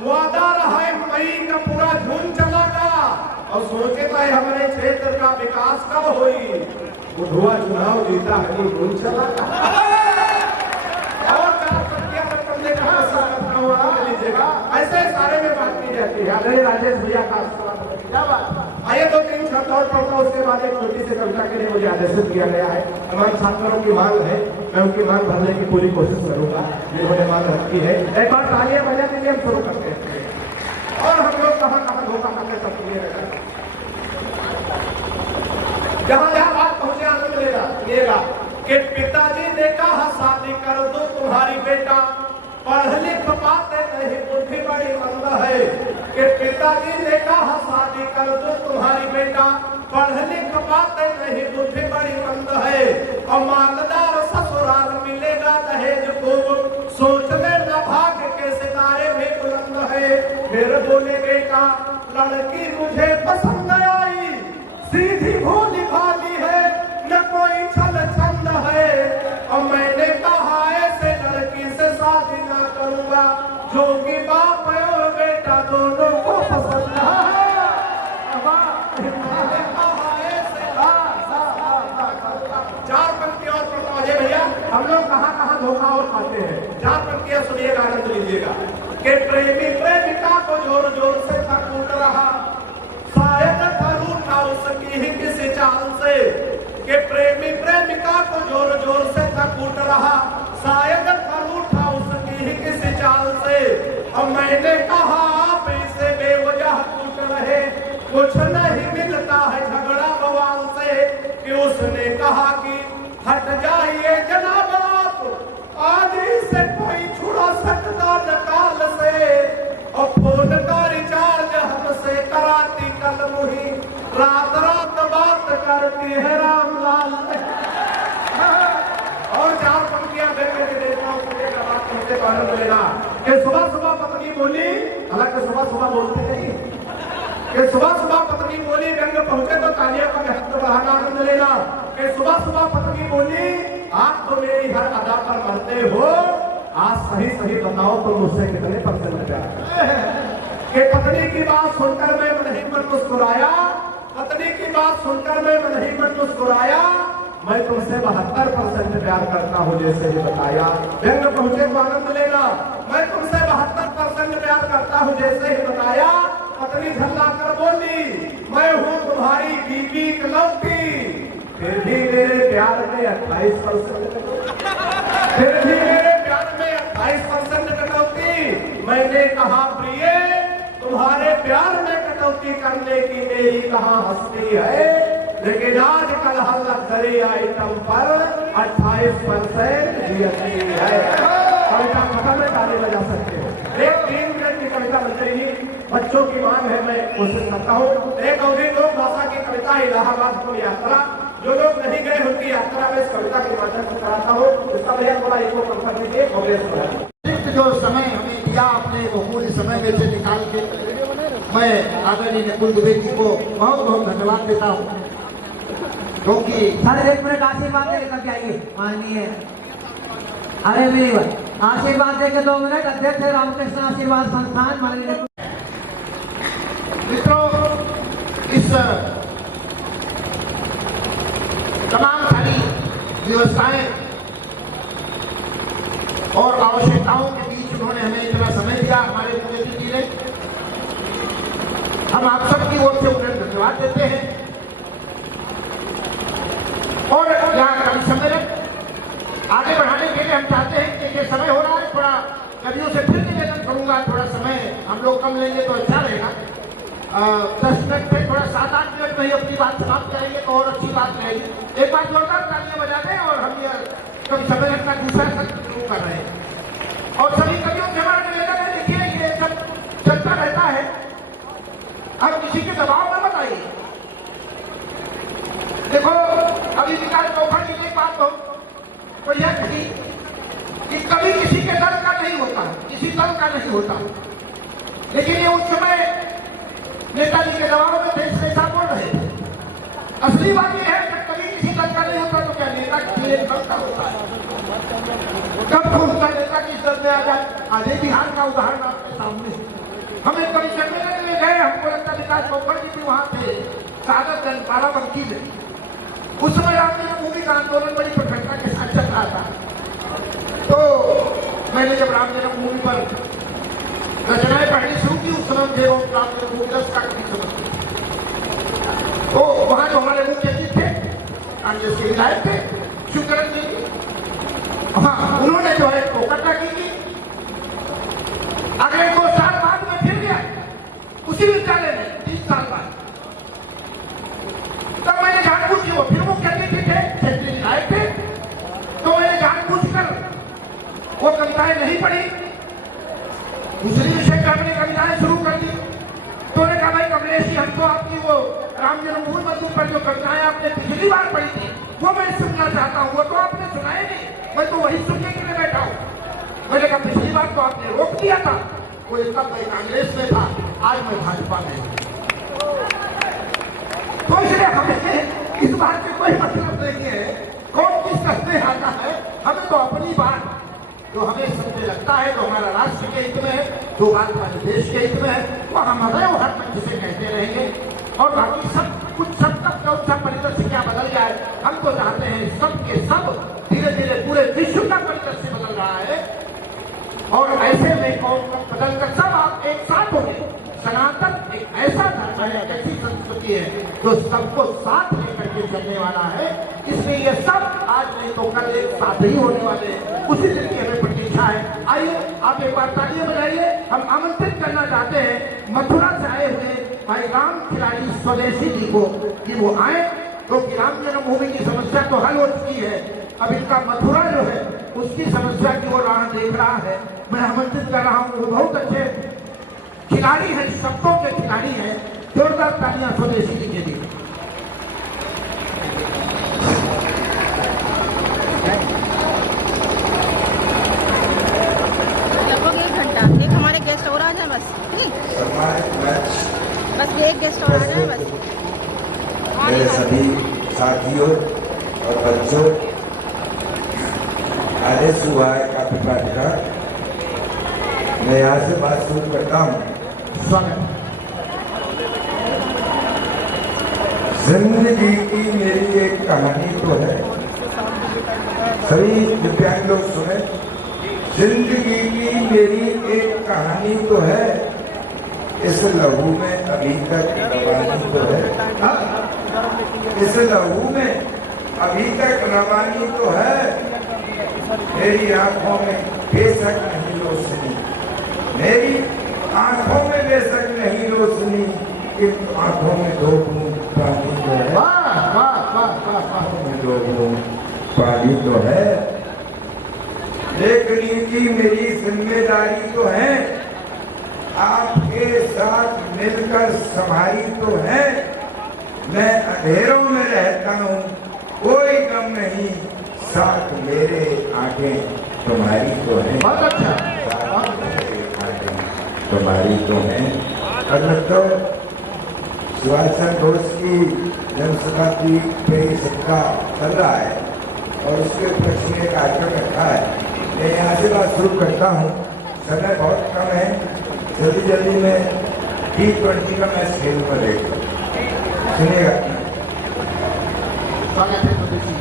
वादा रहा मई का पूरा जून चला गया। और सोचे तो हमारे क्षेत्र का विकास कब होई, बुधवा चुनाव जीता है जून चला गया। और लीजिएगा, ऐसे सारे में बात की जाती है। अगर राजेश भैया का क्या बात। आइए 2-3 शब्द और पढ़ता हूं, उसके बाद एक छोटी सी कविता के लिए मुझे आदेशित किया गया है। तमाम छात्रों की मांग है, मैं उनकी मांग भरने की पूरी कोशिश करूंगा, जिन्होंने मांग रखी है। एक बार तालियां बजा दीजिए, हम शुरू करते हैं। और हम लोग कहाँ धोखा करते सब जहां जहां बात पहुंचे आनंद लेगा कि पिताजी ने कहा शादी कर दो तुम्हारी बेटा पढ़ लिख पाते नहीं बुद्धि बड़ी मंद है कि पिताजी ने कहा शादी कर दो तुम्हारी बेटा पढ़ लिख पाते नहीं बुद्धि बड़ी मंद है और मालदार ससुराल मिलेगा दहेज खूब सोचने न भाग्य के सितारे भी बुलंद है फिर बोले बेटा लड़की मुझे पसंद आई सीधी भोली भाली है न कोई छल छंद है और मैंने कहा ऐसे लड़की से शादी न करूंगा जो कि बाप और बेटा दोनों को पसंद है मैंने कहा ऐसे चार पंक्तियां और पढ़ता अजय भैया हम लोग कहाँ कहाँ धोखा और खाते हैं चार पंक्तियां सुनिएगा आनंद लीजिएगा कि प्रेमी प्रेमिका को जोर जोर से था कूट रहा शायद था रूठा उसकी ही किसी चाल से कि प्रेमी प्रेमिका को जोर जोर से था कूट रहा शायद था रूठा उसकी ही किसी चाल से और मैंने कहा आप इसे बेवजह कूट रहे कुछ नहीं मिलता है झगड़ा बवाल से कि उसने कहा कि हट जाइए जनाब आप आज से कोई छुड़ा सकता नकाल से और फोन का रिचार्ज हमसे कराती कल मुही रात रात बात करती है रामलाल और चार पंक्तियां देख के देखना उसके बात करते तो आनंद लेना कि सुबह सुबह पत्नी बोली हालांकि सुबह सुबह बोलते नहीं कि सुबह सुबह पत्नी बोली व्यंग पहुंचे तो तालियां का महत्व बढ़ाना आनंद लेना कि सुबह सुबह पत्नी बोली आप तो मेरी हर अदा पर मरते हो आज सही सही बताओ तो मुझसे कितने परसेंट प्यार कि पत्नी की बात सुनकर मैं नहीं मन मुस्कुराया पत्नी की बात सुनकर मैं नहीं मन मुस्कुराया मैं तुमसे 72% प्यार करता हूँ जैसे ही बताया व्यंग पहुंचे तो आनंद लेना मैं तुमसे 72% प्यार करता हूँ जैसे ही बताया पत्नी झल्ला कर बोली मैं हूँ तुम्हारी बीवी इकलौती फिर भी मेरे प्यार में 28% फिर भी मेरे प्यार में 28% कटौती मैंने कहा प्रिय तुम्हारे प्यार में कटौती करने की मेरी कहाँ हस्ती है लेकिन आजकल हर लग्जरी आइटम पर 28% जीएसटी है कविता खत्म में ताली बजा सकते हो एक 3 मिनट की कविता बन जाएगी बच्चों की मांग है मैं कोशिश करता हूँ एक अवधि लोक भाषा की कविता इलाहाबाद को यात्रा जो लोग नहीं गए उनकी यात्रा में इस कविता के माध्यम से कराता हूँ इसका भैया थोड़ा इसको कंफर्ट कीजिए कांग्रेस जो समय हमें दिया अपने वो पूरे समय में से निकाल के मैं आदरणीय नकुल दुबे जी को बहुत बहुत धन्यवाद देता हूँ क्योंकि सर 1 मिनट आशीर्वाद दे करके आइए माननीय अरे मेरी बात आशीर्वाद दे के 2 मिनट अध्यक्ष रामकृष्ण आशीर्वाद संस्थान माननीय मित्रों इस तमाम सारी व्यवस्थाएं और आवश्यकताओं के बीच उन्होंने हमें इतना समय दिया हमारे मुख्यमंत्री जी ने हम आप सबकी ओर से उन्हें धन्यवाद देते हैं और यहाँ कवि सम्मेलन आगे बढ़ाने के लिए हम चाहते हैं कि ये समय हो रहा है थोड़ा कवियों से फिर निवेदन करूंगा थोड़ा समय हम लोग कम लेंगे तो अच्छा रहेगा 10 मिनट में थोड़ा 7-8 मिनट में ही अपनी बात समाप्त करेंगे तो और अच्छी बात रहेगी एक बार जोरदार तालियां बजा दें और हम ये कवि सम्मेलन का दूसरा सत्र शुरू कर रहे हैं और सभी कवियों से हमारा निवेदन है देखिए ये सब चलता रहता है अब किसी के दबाव में मत आइए देखो अभी विकास चौखट की एक बात हो तो यह कही कि कभी किसी के दल का नहीं होता किसी दल का नहीं होता लेकिन ये उस समय नेताजी के दबाव में देश में ऐसा बोल रहे थे असली बात यह है कि कभी किसी दल का नहीं होता तो क्या नेता किसी एक दल का होता है कब उसका नेता किस दल में आ जाए आज बिहार का उदाहरण आपके सामने हम एक कवि सम्मेलन में गए हमको लगता विकास चौखट जी भी वहां थे सादत जन बाराबंकी में उस समय रामजन्म भूमि का आंदोलन बड़ी प्रखरता के साथ चल रहा था तो मैंने जब रामजन्म भूमि पर रचनाएं पढ़नी शुरू की उस समय थे रामजन्म भूमि 10 का कभी समझते तो वहां जो हमारे मुख्य सचिव थे कांग्रेस के विधायक थे शिवकरण जी हाँ उन्होंने जो है चौकट्टा की अगले 2 साल बाद में फिर गया उसी विद्यालय में 3 साल बाद तब मैंने झाड़ पूछी वो राम जन्मभूमि मंदिर पर जो कविताएं आपने पिछली बार पढ़ी थी वो मैं सुनना चाहता हूँ। वो तो आपने सुनाई नहीं, मैं तो वही सुनने के लिए बैठा हूँ। मैंने कहा पिछली बार तो आपने रोक दिया था, वो तब मैं कांग्रेस में था, आज मैं भाजपा में हूँ। तो इसलिए हमें इस बात से कोई मतलब नहीं है कौन किस करते आता है। हमें तो अपनी बात जो हमें सत्य लगता है, जो हमारा राष्ट्र के हित में है, जो बात हमारे देश के हित में है, वो हम हमें हर मंच से कहते रहेंगे। और बाकी सब कुछ सब तक कौन सा परिदृश्य क्या बदल जाए, हम तो चाहते हैं सब के सब धीरे धीरे पूरे विश्व का परिदृश्य बदल रहा है। और ऐसे में कौन बदल कर सब आप एक साथ होंगे। सनातन एक ऐसा धर्म है, एक ऐसी संस्कृति है जो सबको साथ लेकर के चलने वाला है। इसलिए ये सब आज नहीं तो कल एक साथ ही होने वाले हैं, उसी दिन की हमें प्रतीक्षा है। आइए आप एक बार तालियां बजाइए। हम आमंत्रित करना चाहते हैं मथुरा से आए हुए भाई राम खिलाड़ी स्वदेशी जी को कि वो आए, क्योंकि राम जन्मभूमि की समस्या तो हल हो चुकी है। अब इनका मथुरा जो है उसकी समस्या की ओर राह देख रहा है। मैं आमंत्रित कर रहा हूँ, वो बहुत अच्छे खिलाड़ी हैं, शब्दों के खिलाड़ी हैं। जोरदार तालियां स्वदेशी जी के लिए। लगभग 1 घंटा, एक हमारे गेस्ट और आ जाए बस, बस एक गेस्ट और आ जाए बस। मेरे सभी साथियों और बच्चों, आदेश हुआ है काफी पाठका, मैं यहाँ से बात शुरू करता हूँ। स्वागत। जिंदगी की मेरी एक कहानी तो है, सभी दिव्यांग लोग सुने। जिंदगी की मेरी एक कहानी तो है, इस लहू में अभी तक रवानी तो है। इस लहू में अभी तक रवानी तो है। मेरी आंखों में बेशक नहीं रोशनी, मेरी आंखों में बेशक नहीं रोशनी, किंतु आंखों में 2 बूंद पानी तो है। आंखों में 2 बूंद पानी तो है। लेखनी की मेरी जिम्मेदारी तो है, आपके साथ मिलकर संभाली तो है। मैं अंधेरों में रहता हूँ, कोई गम नहीं, साथ मेरे आंखें तुम्हारी तो है। बहुत अच्छा। तुम्हारी तो है। अगर तो सुभाष चंद्र बोस की जन्मशताब्दी पे सिक्का चल रहा है और उसके उपलक्ष्य में कार्यक्रम रखा है। मैं यहाँ से बात शुरू करता हूँ, समय बहुत कम है, जल्दी जल्दी में T20 का मैच खेल पर देखो, सुनिएगा। स्वागत है स्वदेशी।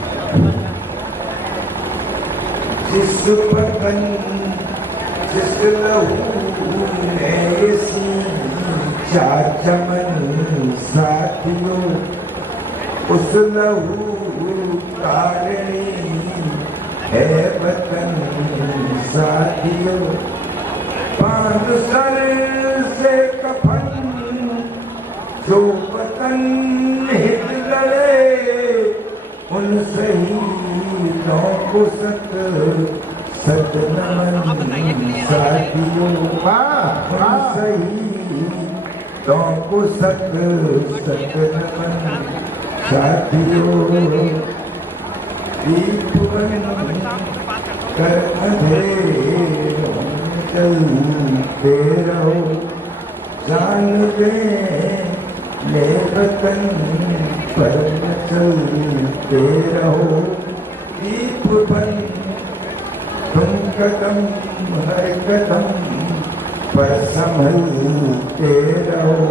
जिस पतन जिस लहू ने सींचा चमन साथियों, उस लहू कारिणी है वतन साथियों। 5 सर से कफन जो वतन हित लड़े, उन शहीदों को सत सत नमन साथियों। उन शहीदों को सत सत नमन साथियों। दीप बन कर अंधेरों में चलते रहो, जान दे ले वतन पर चलते रहो। दीप बन तुम कदम हर कदम पर संभलते रहो।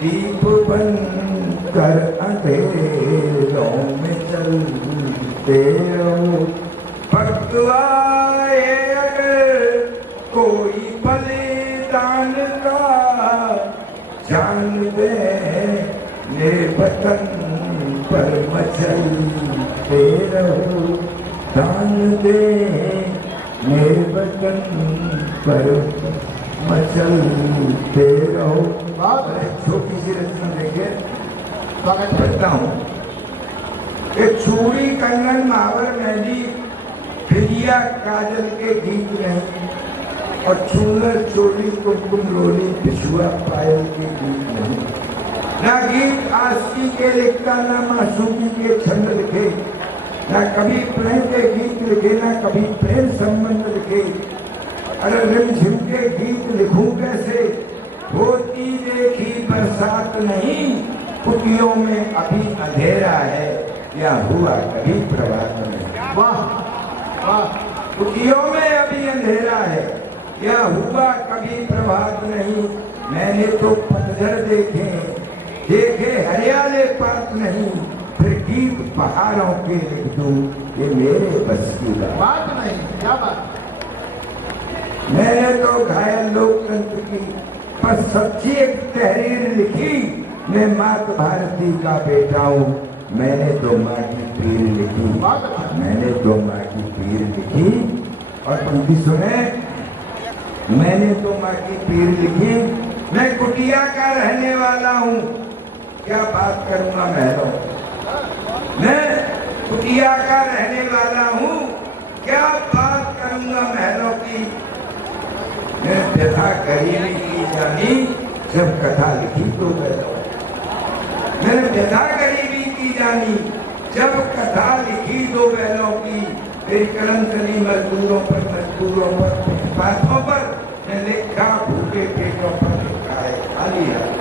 दीप बन कर अंधेरों में चलते रहो। वक्त आए अगर कोई बलिदान का, जान दे वतन पर मचलते रहो। दान दे मेरे वतन पर मचलते रहो। छोटी सी रचना देखिए, स्वागत करता हूँ। एक छुरी कंगन महावर मेहंदी फिरिया काजल के गीत नहीं, और चूनर चोली कुमकुम रोली पिछुआ पायल के गीत नहीं। ना गीत आशिकी के लिखता, ना मासूकी के छंद लिखे, ना कभी प्रेम के गीत लिखे, ना कभी प्रेम संबंध लिखे। अरे रिमझिम के गीत लिखूं कैसे, होती देखी बरसात नहीं, कुटियों में अभी अंधेरा है, या हुआ कभी प्रभात नहीं। वाह वाह, कुटियों में अभी अंधेरा है, या हुआ कभी प्रभात नहीं। मैंने तो पतझड़ देखे, देखे हरियाले पात नहीं, फिर गीत पहाड़ों के लिख दूं, ये मेरे बस की बात नहीं। क्या बात? मैंने तो घायल लोकतंत्र की पर सच्ची एक तहरीर लिखी। मैं मात भारती का बेटा हूँ, मैंने तो माँ की पीर लिखी, मैंने तो माँ की पीर लिखी। और तुम भी सुने, मैंने तो माँ की पीर लिखी। मैं कुटिया का रहने वाला हूँ, क्या बात करूँगा महलों। मैं कुटिया का रहने वाला हूँ, क्या बात करूँगा महलों की। मैं व्यथा गरीबी की जानी, जब कथा लिखी तो बैलों। मैंने व्यथा गरीबी की जानी, जब कथा लिखी दो बैलों की। मेरी कलम चली मजदूरों पर, मजदूरों पर, बातों पर। मैं लिखा भूखे पेटों पर, लिखा है खाली हाथ।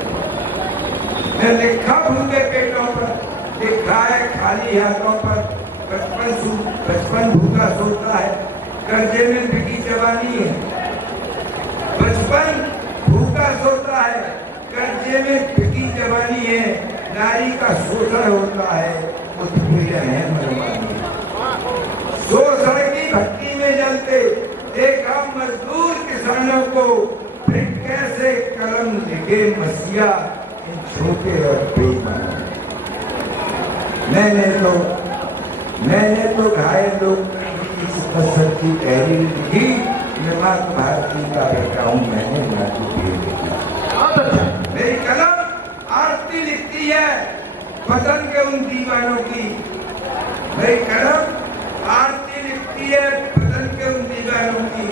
मैं लिखा भूखे पेटों पर, लिखा है खाली हाथों पर। बचपन भूखा सोता है, कर्जे में बिकी जवानी है। बचपन भूखा सोता है, कर्जे में बिकी जवानी है। नारी का शोषण होता है, उत्पीड़न है मनमानी। शोषण की भट्टी में जलते देखा मजदूर किसानों को, फिर कैसे कलम लिखे मसीहा इन छोटे और बेईमानों। मैंने तो घायल लोग की तहरीर लिखी। मैं मात भारती का बेटा हूँ, मैंने माँ की पीर लिखी। मेरी कलम आरती लिखती है वतन के उन दीवानों की। मेरी कलम आरती लिखती है वतन के उन दीवानों की,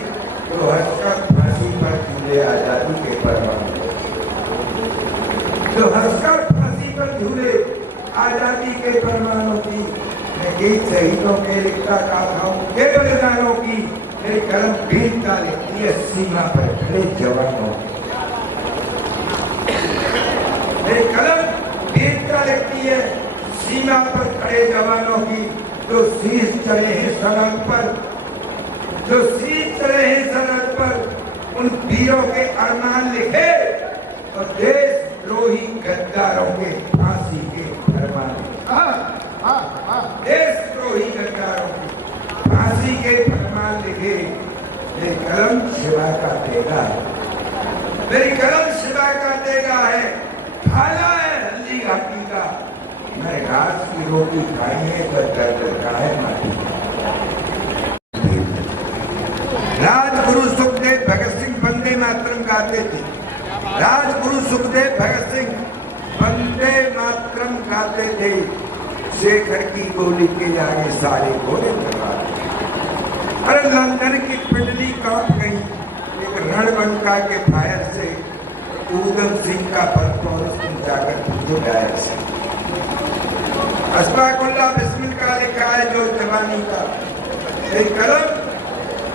जो हंसकर फांसी पर झूले आजादी के परवाने, जो हंसकर फांसी पर झूले आजादी के परवानों की। मैं गीत शहीदों के लिखता गाथाओं के बलिदानों की। मेरी कलम वीरता लिखती है सीमा पर खड़े जवानों की। मेरी कलम वीरता लिखती है सीमा पर खड़े जवानों की, जो शीश चढ़े हैं सरहद पर, जो शीश चढ़े हैं सरहद पर। उन वीरों के अरमान लिखे और देशद्रोही गद्दारों के फांसी के फरमान। देशद्रोही गद्दारों के फांसी के फरमान लिखे। मेरी कलम शिवा का तेगा है, मेरी कलम शिवा का तेगा है। खाया है हल्दी घाटी का, मैं घास की रोटी खाई है, तो दर्द का है माटी। राजगुरु सुखदेव भगत सिंह वंदे मातरम गाते थे। राजगुरु सुखदेव भगत सिंह वंदे मातरम गाते थे। शेखर की गोली के आगे सारे घोड़े लगाते। अरे लंदन की पिंडली कांप गई एक रणबंका के फायर से। ऊधम सिंह का परफॉर्मेंस जाकर पूछो गायर से। अशफाकुल्लाह बिस्मिल का लिखा है जो जवानी का। एक कलम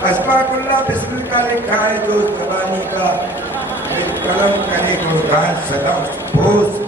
अशफाकुल्लाह बिस्मिल का लिखा है जो जवानी का। एक कलम कहे गुणगान सदा बोस